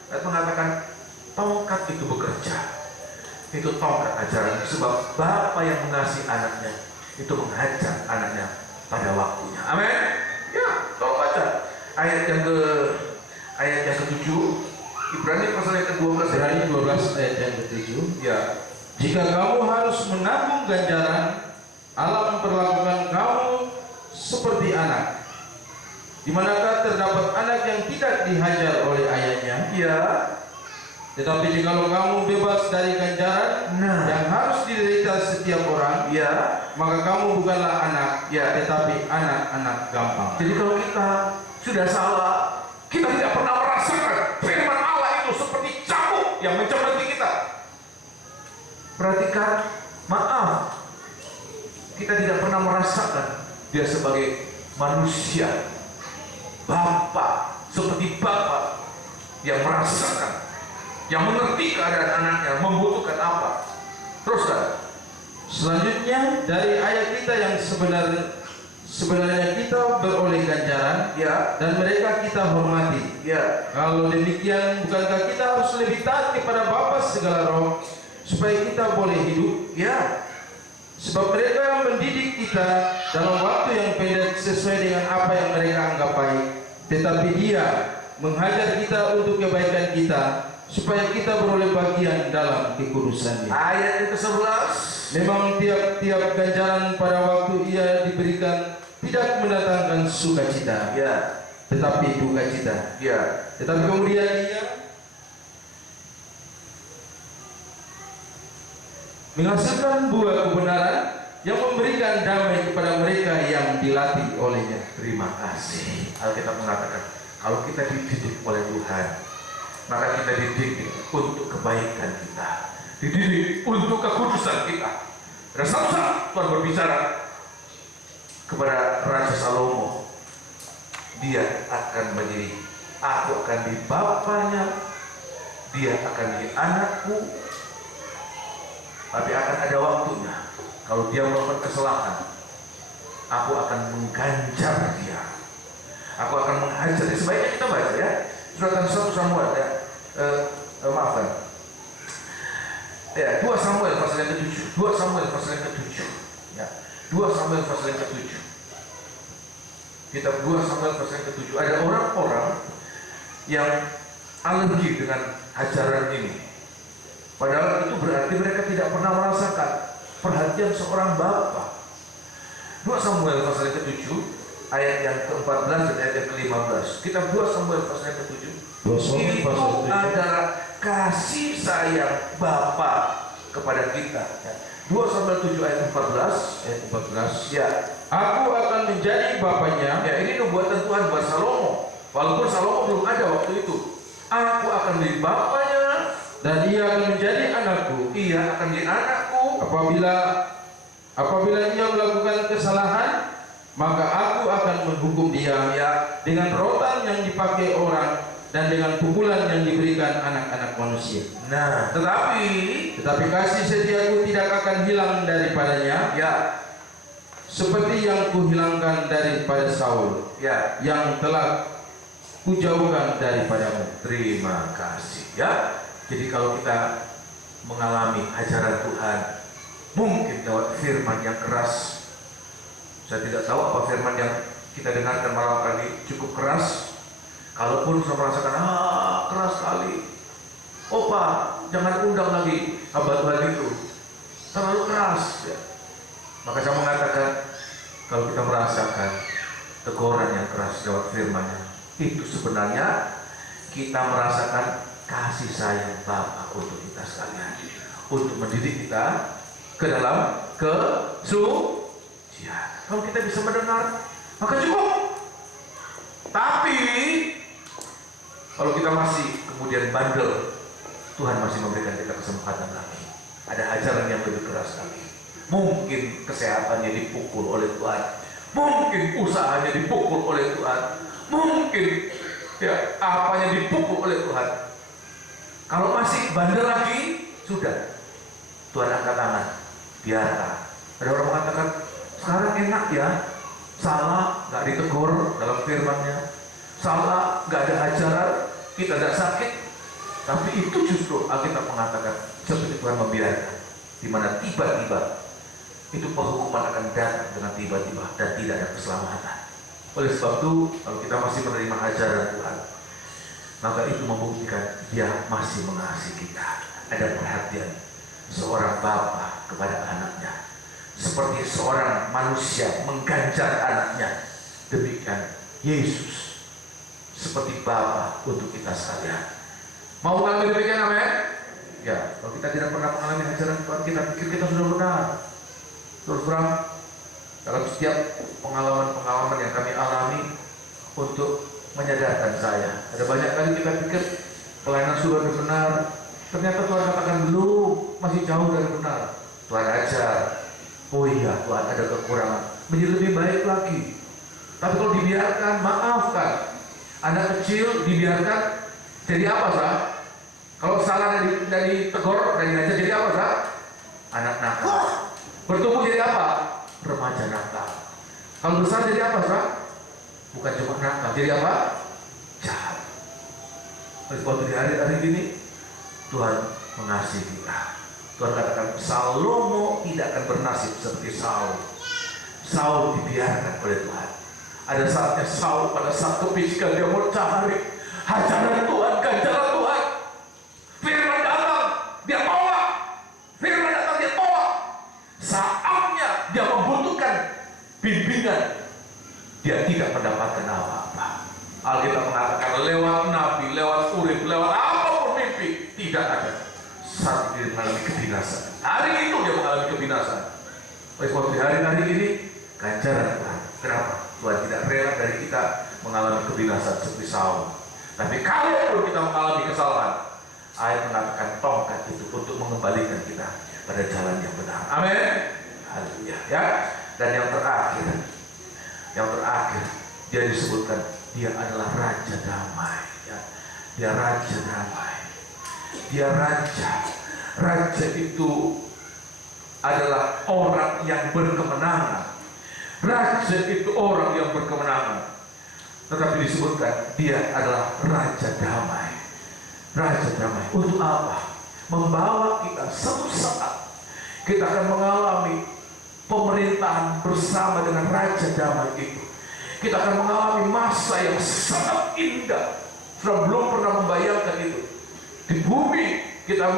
dan mengatakan tongkat itu bekerja. Itu tongkat ajaran. Sebab Bapa yang mengasihi anaknya itu menghajar anaknya pada waktunya. Amin. Ya, tolong baca ayat yang ke-7. Ibrani pasal yang ke-12. Ibrani 12 ayat yang ke-7. Ya. Jika kamu harus menanggung ganjaran, Allah memperlakukan kamu seperti anak. Di manakah terdapat anak yang tidak dihajar oleh ayahnya? Ya. Tetapi jikalau kamu bebas dari ganjaran yang harus diderita setiap orang, Ya. maka kamu bukanlah anak, Ya. tetapi anak-anak gampang. Jadi kalau kita sudah salah, kita tidak pernah merasakan firman Allah itu seperti cambuk yang mencemeti kita. Perhatikan, maaf, kita tidak pernah merasakan dia sebagai manusia, Bapa, seperti Bapa yang merasakan, yang mengerti keadaan anaknya, membutuhkan apa. Teruskan. Selanjutnya dari ayat kita yang sebenarnya kita beroleh ganjaran, Ya. dan mereka kita hormati. Ya. Kalau demikian, bukankah kita harus lebih taat kepada Bapa segala roh, supaya kita boleh hidup? Ya. Sebab mereka yang mendidik kita dalam waktu yang pendek sesuai dengan apa yang mereka anggap baik, tetapi Dia menghajar kita untuk kebaikan kita, supaya kita beroleh bagian dalam kekudusan-Nya. Ayat yang ke-11. Memang tiap-tiap ganjaran pada waktu ia diberikan tidak mendatangkan sukacita, Ya. tetapi duka cita. Ya. Tetapi kemudian ia menghasilkan buah kebenaran yang memberikan damai kepada mereka yang dilatih olehnya. Terima kasih. Alkitab mengatakan, kalau kita dididik oleh Tuhan, maka kita dididik untuk kebaikan kita, dididik untuk kekudusan kita. Dan saat Tuhan berbicara kepada Raja Salomo, dia akan menjadi, aku akan di bapaknya, dia akan jadi anakku, tapi akan ada waktunya. Kalau dia melakukan kesalahan, aku akan mengganjar dia, aku akan menghajar dia. Sebaiknya kita baca ya, suratan 1 Samuel ya, maafkan ya, 2 Samuel pasal yang ke-7. 2 Samuel pasal yang ke-7 ya, 2 Samuel pasal yang ke-7. Kitab 2 Samuel pasal yang ke-7. Ada orang-orang yang alergi dengan ajaran ini, padahal itu berarti mereka tidak pernah merasakan perhatian seorang bapa. 2 Samuel pasal yang ke-7 ayat yang ke-14 dan ayat yang ke-15. Kitab 2 Samuel pasal yang ke-7. Itu adalah kasih sayang Bapa kepada kita. 2 Samuel 7 ayat 14. Ayat 14. Ya. Aku akan menjadi bapaknya. Ya, ini nubuatan Tuhan buat Salomo. Walaupun Salomo belum ada waktu itu. Aku akan menjadi bapaknya, Dan ia akan menjadi anakku. ia akan menjadi anakku. Apabila ia melakukan kesalahan, maka aku akan menghukum dia Ya. dengan rotan yang dipakai orang dan dengan pukulan yang diberikan anak-anak manusia. Nah, Tetapi kasih setiaku tidak akan hilang daripadanya, ya, seperti yang kuhilangkan daripada Saul, ya, yang telah kujauhkan daripadamu. terima kasih ya. Jadi kalau kita mengalami ajaran Tuhan, mungkin lewat firman yang keras. Saya tidak tahu apa firman yang kita dengarkan malam tadi cukup keras. Kalaupun saya merasakan keras sekali, Oh Pak, jangan undang lagi hamba-hamba itu, terlalu keras ya. Maka saya mengatakan, kalau kita merasakan teguran yang keras lewat firman-Nya, itu sebenarnya kita merasakan kasih sayang Bapa untuk kita sekalian, untuk mendidik kita ke dalam kesucian. Kalau kita bisa mendengar, maka cukup. Tapi kalau kita masih kemudian bandel, Tuhan masih memberikan kita kesempatan lagi. Ada ajaran yang lebih keras lagi. Mungkin kesehatannya dipukul oleh Tuhan, mungkin usahanya dipukul oleh Tuhan, mungkin ya apanya dipukul oleh Tuhan. Kalau masih bandel lagi, sudah Tuhan angkat tangan, biarkan. Ada orang mengatakan, sekarang enak ya, salah nggak ditegur dalam firman-Nya, salah nggak ada ajaran, kita tidak sakit. Tapi itu justru Alkitab mengatakan seperti Tuhan membiarkan, di mana tiba-tiba itu penghukuman akan datang dengan tiba-tiba dan tidak ada keselamatan. Oleh sebab itu, kalau kita masih menerima ajaran Tuhan, maka itu membuktikan Dia masih mengasihi kita. Ada perhatian seorang bapa kepada anaknya, seperti seorang manusia mengganjar anaknya. Demikian Yesus seperti bapa untuk kita sekalian. Mau mengalami demikian, amin? Ya, kalau kita tidak pernah mengalami ajaran Tuhan, kita pikir kita sudah benar. Terus terang, dalam setiap pengalaman-pengalaman yang kami alami untuk menyadarkan saya, ada banyak kali kita pikir pelayanan sudah benar, ternyata Tuhan katakan belum, masih jauh dari benar. Tuhan ajar, oh iya Tuhan ada kekurangan, menjadi lebih baik lagi. Tapi kalau dibiarkan, maafkan. Anak kecil dibiarkan jadi apa sah? Kalau salah dari tegur, dari ajar jadi apa sah? Anak nakal. Bertumbuh jadi apa? Remaja nakal. Kalau besar jadi apa sah? Bukan cuma nakal, jadi apa? Jahat. Oleh sebab itu di hari-hari ini Tuhan mengasihi kita. Tuhan katakan Salomo tidak akan bernasib seperti Saul. Saul dibiarkan oleh Tuhan. Ada saatnya Saul pada saat kepikiran dia mau cari ajaran Tuhan, ganjaran Tuhan. Firman datang, dia tolak. Firman datang, dia tolak. Saatnya dia membutuhkan bimbingan, dia tidak mendapatkan apa-apa. Alkitab mengatakan lewat nabi, lewat urip, lewat apapun mimpi, tidak ada saat dia mengalami kebinasan. Hari itu dia mengalami kebinasan. Oleh sebab di hari-hari ini ganjaran Tuhan. Kenapa? Tuhan tidak rela dari kita mengalami kebinasan seperti Saul. Tapi kalau kita mengalami kesalahan, ayat mengatakan tongkat itu untuk mengembalikan kita pada jalan yang benar. Amin. Haleluya. Ya. Dan yang terakhir, dia disebutkan dia adalah Raja Damai. Ya. Dia Raja Damai. Dia Raja. Raja itu adalah orang yang berkemenangan. Raja itu orang yang berkemenangan. Tetapi disebutkan dia adalah Raja Damai. Raja Damai untuk apa? Membawa kita suatu saat kita akan mengalami pemerintahan bersama dengan Raja Damai itu. Kita akan mengalami masa yang sangat indah. Sudah belum pernah membayangkan itu. Di bumi kita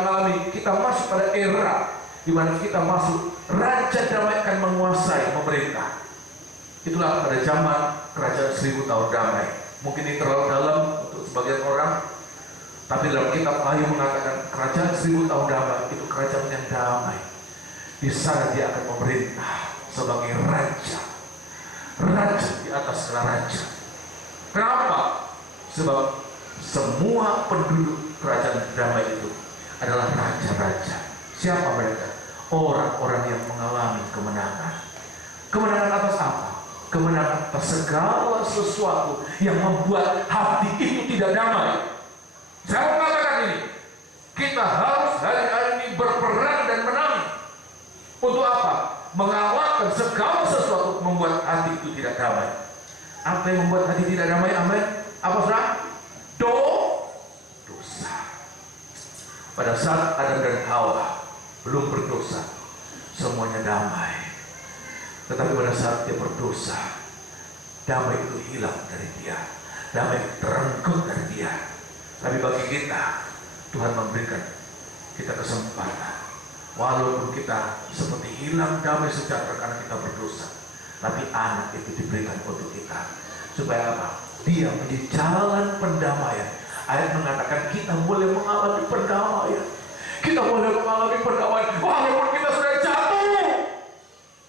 masuk pada era di mana kita masuk Raja Damai akan menguasai pemerintah. Itulah pada zaman kerajaan 1000 tahun damai. Mungkin ini terlalu dalam untuk sebagian orang, tapi dalam kitab Wahyu mengatakan kerajaan 1000 tahun damai itu kerajaan yang damai. Di sana dia akan memerintah sebagai raja, raja di atas segala raja. Kenapa? Sebab semua penduduk kerajaan damai itu adalah raja-raja. Siapa mereka? Orang-orang yang mengalami kemenangan. Kemenangan atas apa? Kemenangan atas segala sesuatu yang membuat hati itu tidak damai. Saya mengatakan ini, kita harus hari-hari ini berperang dan menang. Untuk apa? Mengalahkan segala sesuatu membuat hati itu tidak damai. Apa yang membuat hati tidak damai? Amin. Apa saudara? Dosa. Pada saat Adam dan Hawa belum berdosa, semuanya damai. Tetapi pada saat dia berdosa, damai itu hilang dari dia, damai terenggut dari dia. Tapi bagi kita, Tuhan memberikan kita kesempatan. Walaupun kita seperti hilang damai sejahtera karena kita berdosa, tapi anak itu diberikan untuk kita. Supaya apa? Dia menjadi jalan pendamaian. Ayat mengatakan kita boleh mengalami pendamaian. Kita boleh mengalami pendamaian walaupun kita sudah jatuh.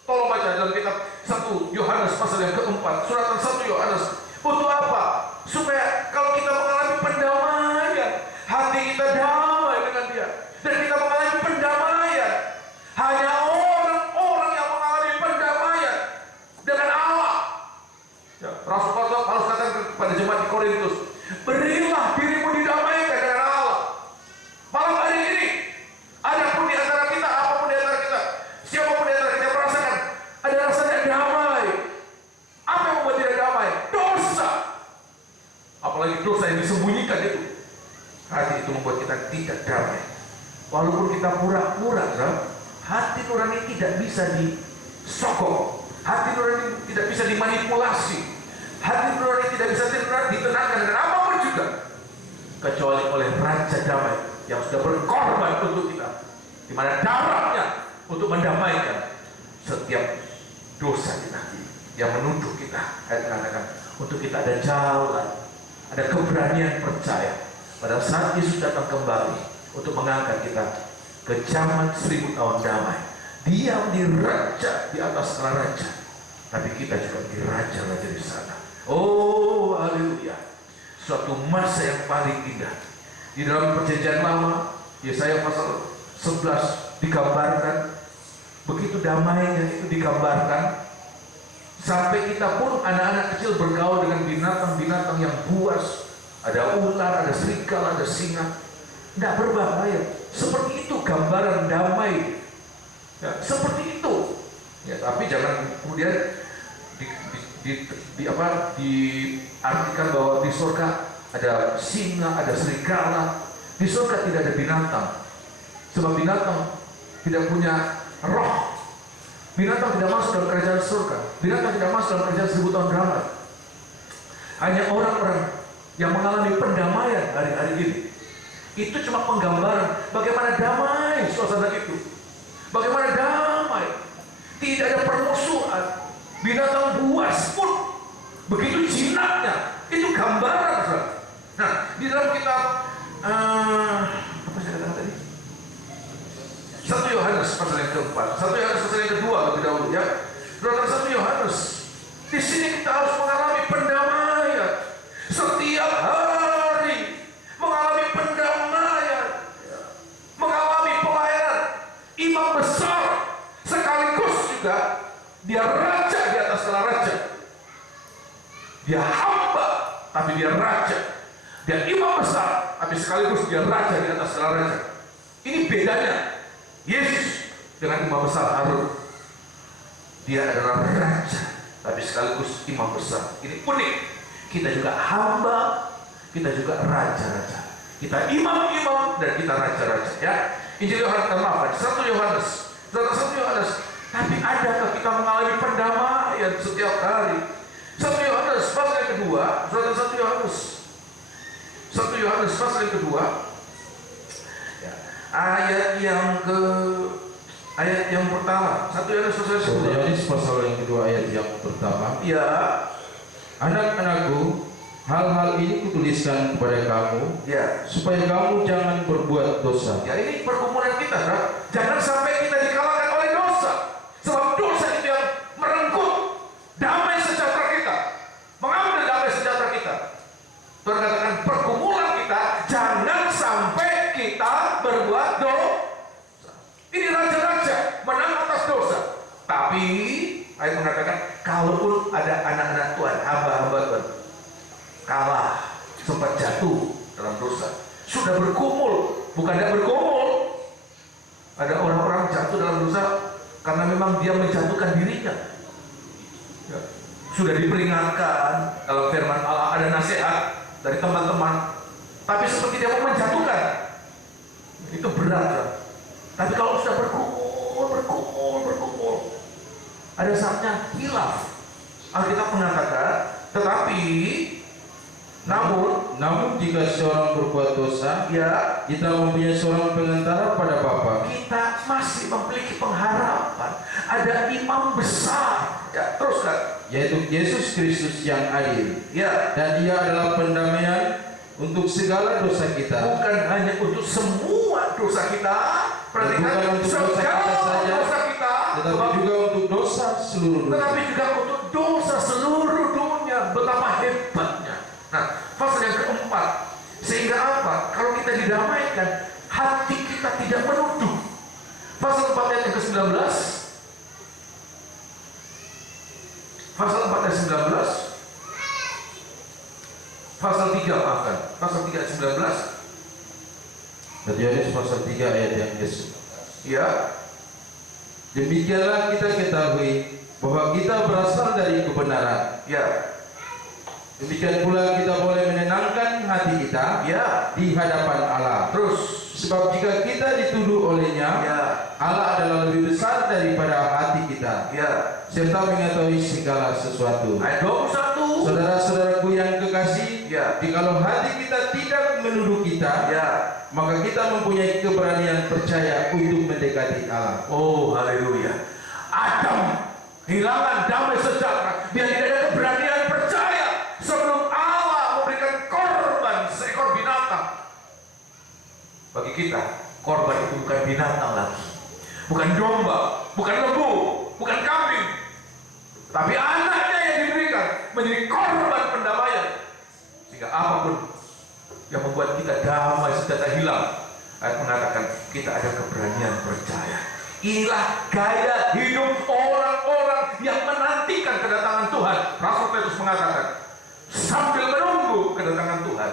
Tolong baca dalam kitab 1 Yohanes pasal yang keempat, suratan 1 Yohanes. Untuk apa? Supaya kalau kita mengalami pendamaian, hati kita damai dengan Dia, dan kita mengalami pendamaian. Hanya orang-orang yang mengalami pendamaian dengan Allah. Ya, Rasul Paulus harus katakan kepada jemaat di Korintus, berilah dirimu didamaikan dengan Allah. Malam hari ini, adapun di antara kita, apapun di antara kita, siapapun di antara kita merasakan ada rasanya damai. Apa yang membuat tidak damai? Dosa. Apalagi dosa yang disembunyikan itu. Hati itu membuat kita tidak damai. Walaupun kita pura-pura, hati nurani tidak bisa disokong. Hati nurani tidak bisa dimanipulasi. Hati nurani tidak bisa ditenangkan dengan apapun juga, kecuali oleh Raja Damai yang sudah berkorban untuk kita, di mana darahnya untuk mendamaikan setiap dosa kita yang menuduh kita. Ayat mengatakan untuk kita ada jalan, ada keberanian percaya pada saat Yesus datang kembali untuk mengangkat kita ke zaman 1000 tahun damai. Dia menjadi raja di atas segala raja, tapi kita juga menjadi raja-raja di sana. Oh, haleluya. Suatu masa yang paling indah. Di dalam perjanjian lama, Yesaya pasal 11 digambarkan, begitu damainya itu digambarkan, sampai kita pun anak-anak kecil bergaul dengan binatang-binatang yang buas. Ada ular, ada serigala, ada singa. Tidak berbahaya. Seperti itu gambaran damai. Ya, seperti itu. Ya, tapi jangan kemudian diartikan bahwa di surga ada singa, ada serigala. Di surga tidak ada binatang. Sebab binatang tidak punya roh. Binatang tidak masuk dalam kerajaan surga. Binatang tidak masuk dalam kerajaan 1000 tahun damai. Hanya orang-orang yang mengalami pendamaian hari-hari ini. Itu cuma penggambaran bagaimana damai suasana itu. Bagaimana damai. Tidak ada permusuhan. Binatang buas pun begitu jinaknya. Itu gambaran. Nah, di dalam kitab apa saya katakan tadi? 1 Yohanes pasal yang keempat, 1 Yohanes pasal yang kedua lebih dahulu ya. Saudara, 1 Yohanes. Di sini kita harus mengalami pendamaian setiap hari, mengalami pendamaian, mengalami pelayanan imam besar, sekaligus juga dia raja di atas segala raja. Dia hamba, tapi dia raja. Dia imam besar, tapi sekaligus dia raja di atas segala raja. Ini bedanya Yesus dengan imam besar Harun. Dia adalah raja, tapi sekaligus imam besar. Ini unik. Kita juga hamba, kita juga raja-raja. Kita imam-imam dan kita raja-raja. Ya, Injil Yohanes 1 Yohanes. 1 Yohanes. Tapi adakah kita mengalami pendamaian setiap hari? 1 Yohanes pasal yang kedua. 1 Yohanes. 1 Yohanes pasal yang kedua. Ya, ayat yang pertama. 1 Yohanes pasal yang kedua ayat yang pertama. Ya. Anak-anakku, hal-hal ini kutuliskan kepada kamu, ya, supaya kamu jangan berbuat dosa. Ya, ini pergumulan kita, kan? Jangan sampai kita dikalahkan oleh dosa. Sebab dosa itu yang merenggut damai sejahtera kita, mengambil damai sejahtera kita. Tuhan katakan pergumulan kita, jangan sampai kita berbuat dosa. Ini raja-raja menang atas dosa. Tapi ayat mengatakan, kalaupun ada anak-anak Tuhan, hamba-hamba Tuhan, kalah, sempat jatuh dalam dosa, sudah bergumul, bukan tidak bergumul. Ada orang-orang jatuh dalam dosa karena memang dia menjatuhkan dirinya. Ya. Sudah diperingatkan dalam firman Allah, ada nasihat dari teman-teman, tapi seperti dia mau menjatuhkan, itu berat, ya. Tapi kalau sudah bergumul, ada saatnya hilaf. Alkitab mengatakan, tetapi namun Namun jika seorang berbuat dosa, ya, kita mempunyai seorang pengantara pada Bapa, kita masih memiliki pengharapan. Ada imam besar. Ya, teruskan. yaitu Yesus Kristus yang adil. Ya, Dan Dia adalah pendamaian untuk segala dosa kita. bukan hanya untuk semua dosa kita, perhatikan, Bukan untuk dosa kita segala saja, dosa kita, tetapi juga untuk dosa seluruh dunia. tetapi juga untuk dosa seluruh dunia. Betapa hebatnya. Nah, pasal yang keempat, sehingga apa? Kalau kita didamaikan, hati kita tidak menuduh. Pasal 4 ayat yang ke-19. Pasal 4 ayat 19. Pasal 3, maafkan. Pasal 3 ayat 19. Yohanes pasal 3 ayat yang ke-19. Ya, Demikianlah kita ketahui bahwa kita berasal dari kebenaran. ya, Demikian pula kita boleh menenangkan hati kita ya. di hadapan Allah. Terus, Sebab jika kita dituduh olehnya, ya, Allah adalah lebih besar daripada hati kita, ya. serta mengetahui segala sesuatu. Ayat 21. Saudara-saudaraku yang kekasih, Ya, jikalau hati kita tidak menuduh kita, ya. maka kita mempunyai keberanian percaya untuk mendekati Allah. Oh, haleluya. Adam kehilangan damai sejahtera. Dia tidak ada keberanian percaya sebelum Allah memberikan korban seekor binatang. Bagi kita, korban itu bukan binatang lagi, bukan domba, bukan lembu, bukan kambing, tapi anaknya yang diberikan menjadi korban pendamaian. Sehingga apapun yang membuat kita damai sejahtera hilang, ayat mengatakan kita ada keberanian percaya. Inilah gaya hidup orang-orang yang menantikan kedatangan Tuhan. Rasul Petrus mengatakan, sambil menunggu kedatangan Tuhan,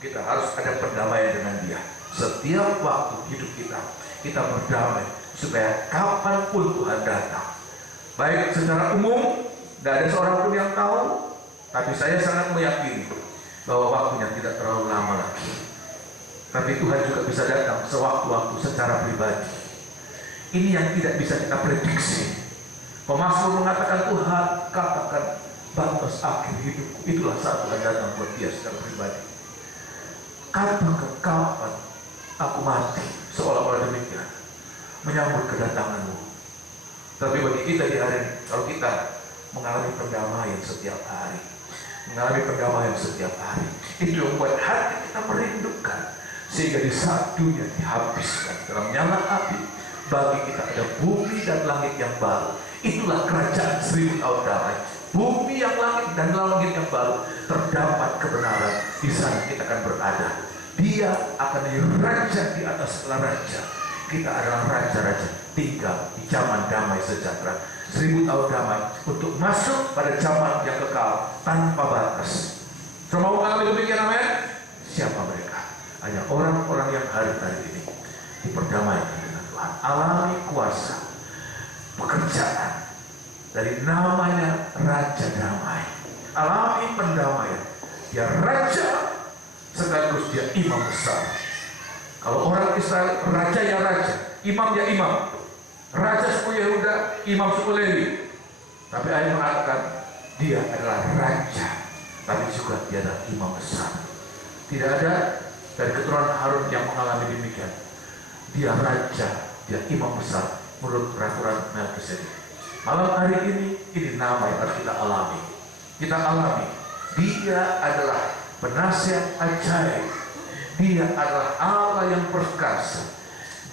kita harus ada pendamaian dengan Dia. Setiap waktu hidup kita berdamai supaya kapanpun Tuhan datang. Baik secara umum, tidak ada seorang pun yang tahu, tapi saya sangat meyakini bahwa waktunya tidak terlalu lama lagi. Tapi Tuhan juga bisa datang sewaktu-waktu secara pribadi. Ini yang tidak bisa kita prediksi. Pemazmur mengatakan, Tuhan katakan batas akhir hidupku, itulah saat Tuhan datang buat dia secara pribadi. Katakan kapan aku mati, seolah-olah demikian, menyambut kedatanganmu. Tapi bagi kita di hari ini, kalau kita mengalami pendamaian setiap hari, mengalami pendamaian setiap hari, itu yang membuat hati kita merindukan. Sehingga di saat dunia dihabiskan dalam nyala api, bagi kita ada bumi dan langit yang baru. Itulah kerajaan 1000 tahun damai. Bumi yang langit dan langit yang baru, terdapat kebenaran. Di sana kita akan berada. Dia akan menjadi raja di atas segala raja. Kita adalah raja-raja tinggal di zaman damai sejahtera. 1000 tahun damai untuk masuk pada zaman yang kekal tanpa batas. Coba mengalami demikian, amin? Siapa mereka? Hanya orang-orang yang hari-hari ini diperdamaikan dengan Tuhan. Alami kuasa pekerjaan dari namanya Raja Damai. Alami pendamaian. Dia raja sekaligus dia imam besar. Kalau orang Israel, raja ya raja, imam ya imam. Raja suku Yehuda, imam suku Lewi. Tapi ayat mengatakan dia adalah raja, tapi juga dia adalah imam besar. Tidak ada dari keturunan Harun yang mengalami demikian. Dia raja, dia imam besar menurut peraturan Melkisedek. Malam hari ini nama yang harus kita alami. Kita alami. Dia adalah penasihat ajaib. Dia adalah Allah yang perkasa.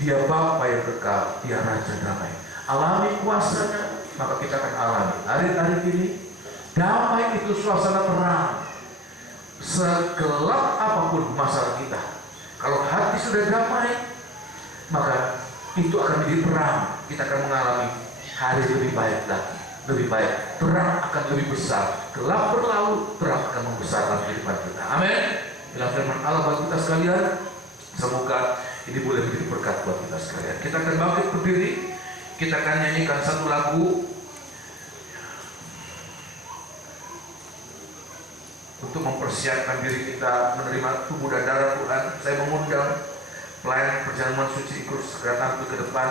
Dia Bapa yang kekal. Dia Raja Damai. Alami kuasanya, maka kita akan alami. Hari-hari ini, damai itu suasana terang. Segelap apapun masalah kita, kalau hati sudah damai, maka itu akan menjadi terang. Kita akan mengalami hari lebih baik lagi, lebih baik. Terang akan lebih besar. Gelap berlalu, terang akan membesar dalam kehidupan kita. Amin. Bila firman Allah buat kita sekalian, semoga ini boleh menjadi berkat buat kita sekalian. Kita akan bangkit berdiri, kita akan nyanyikan satu lagu untuk mempersiapkan diri kita menerima tubuh dan darah Tuhan. Saya mengundang pelayan perjalanan suci ikut segera tampil ke depan.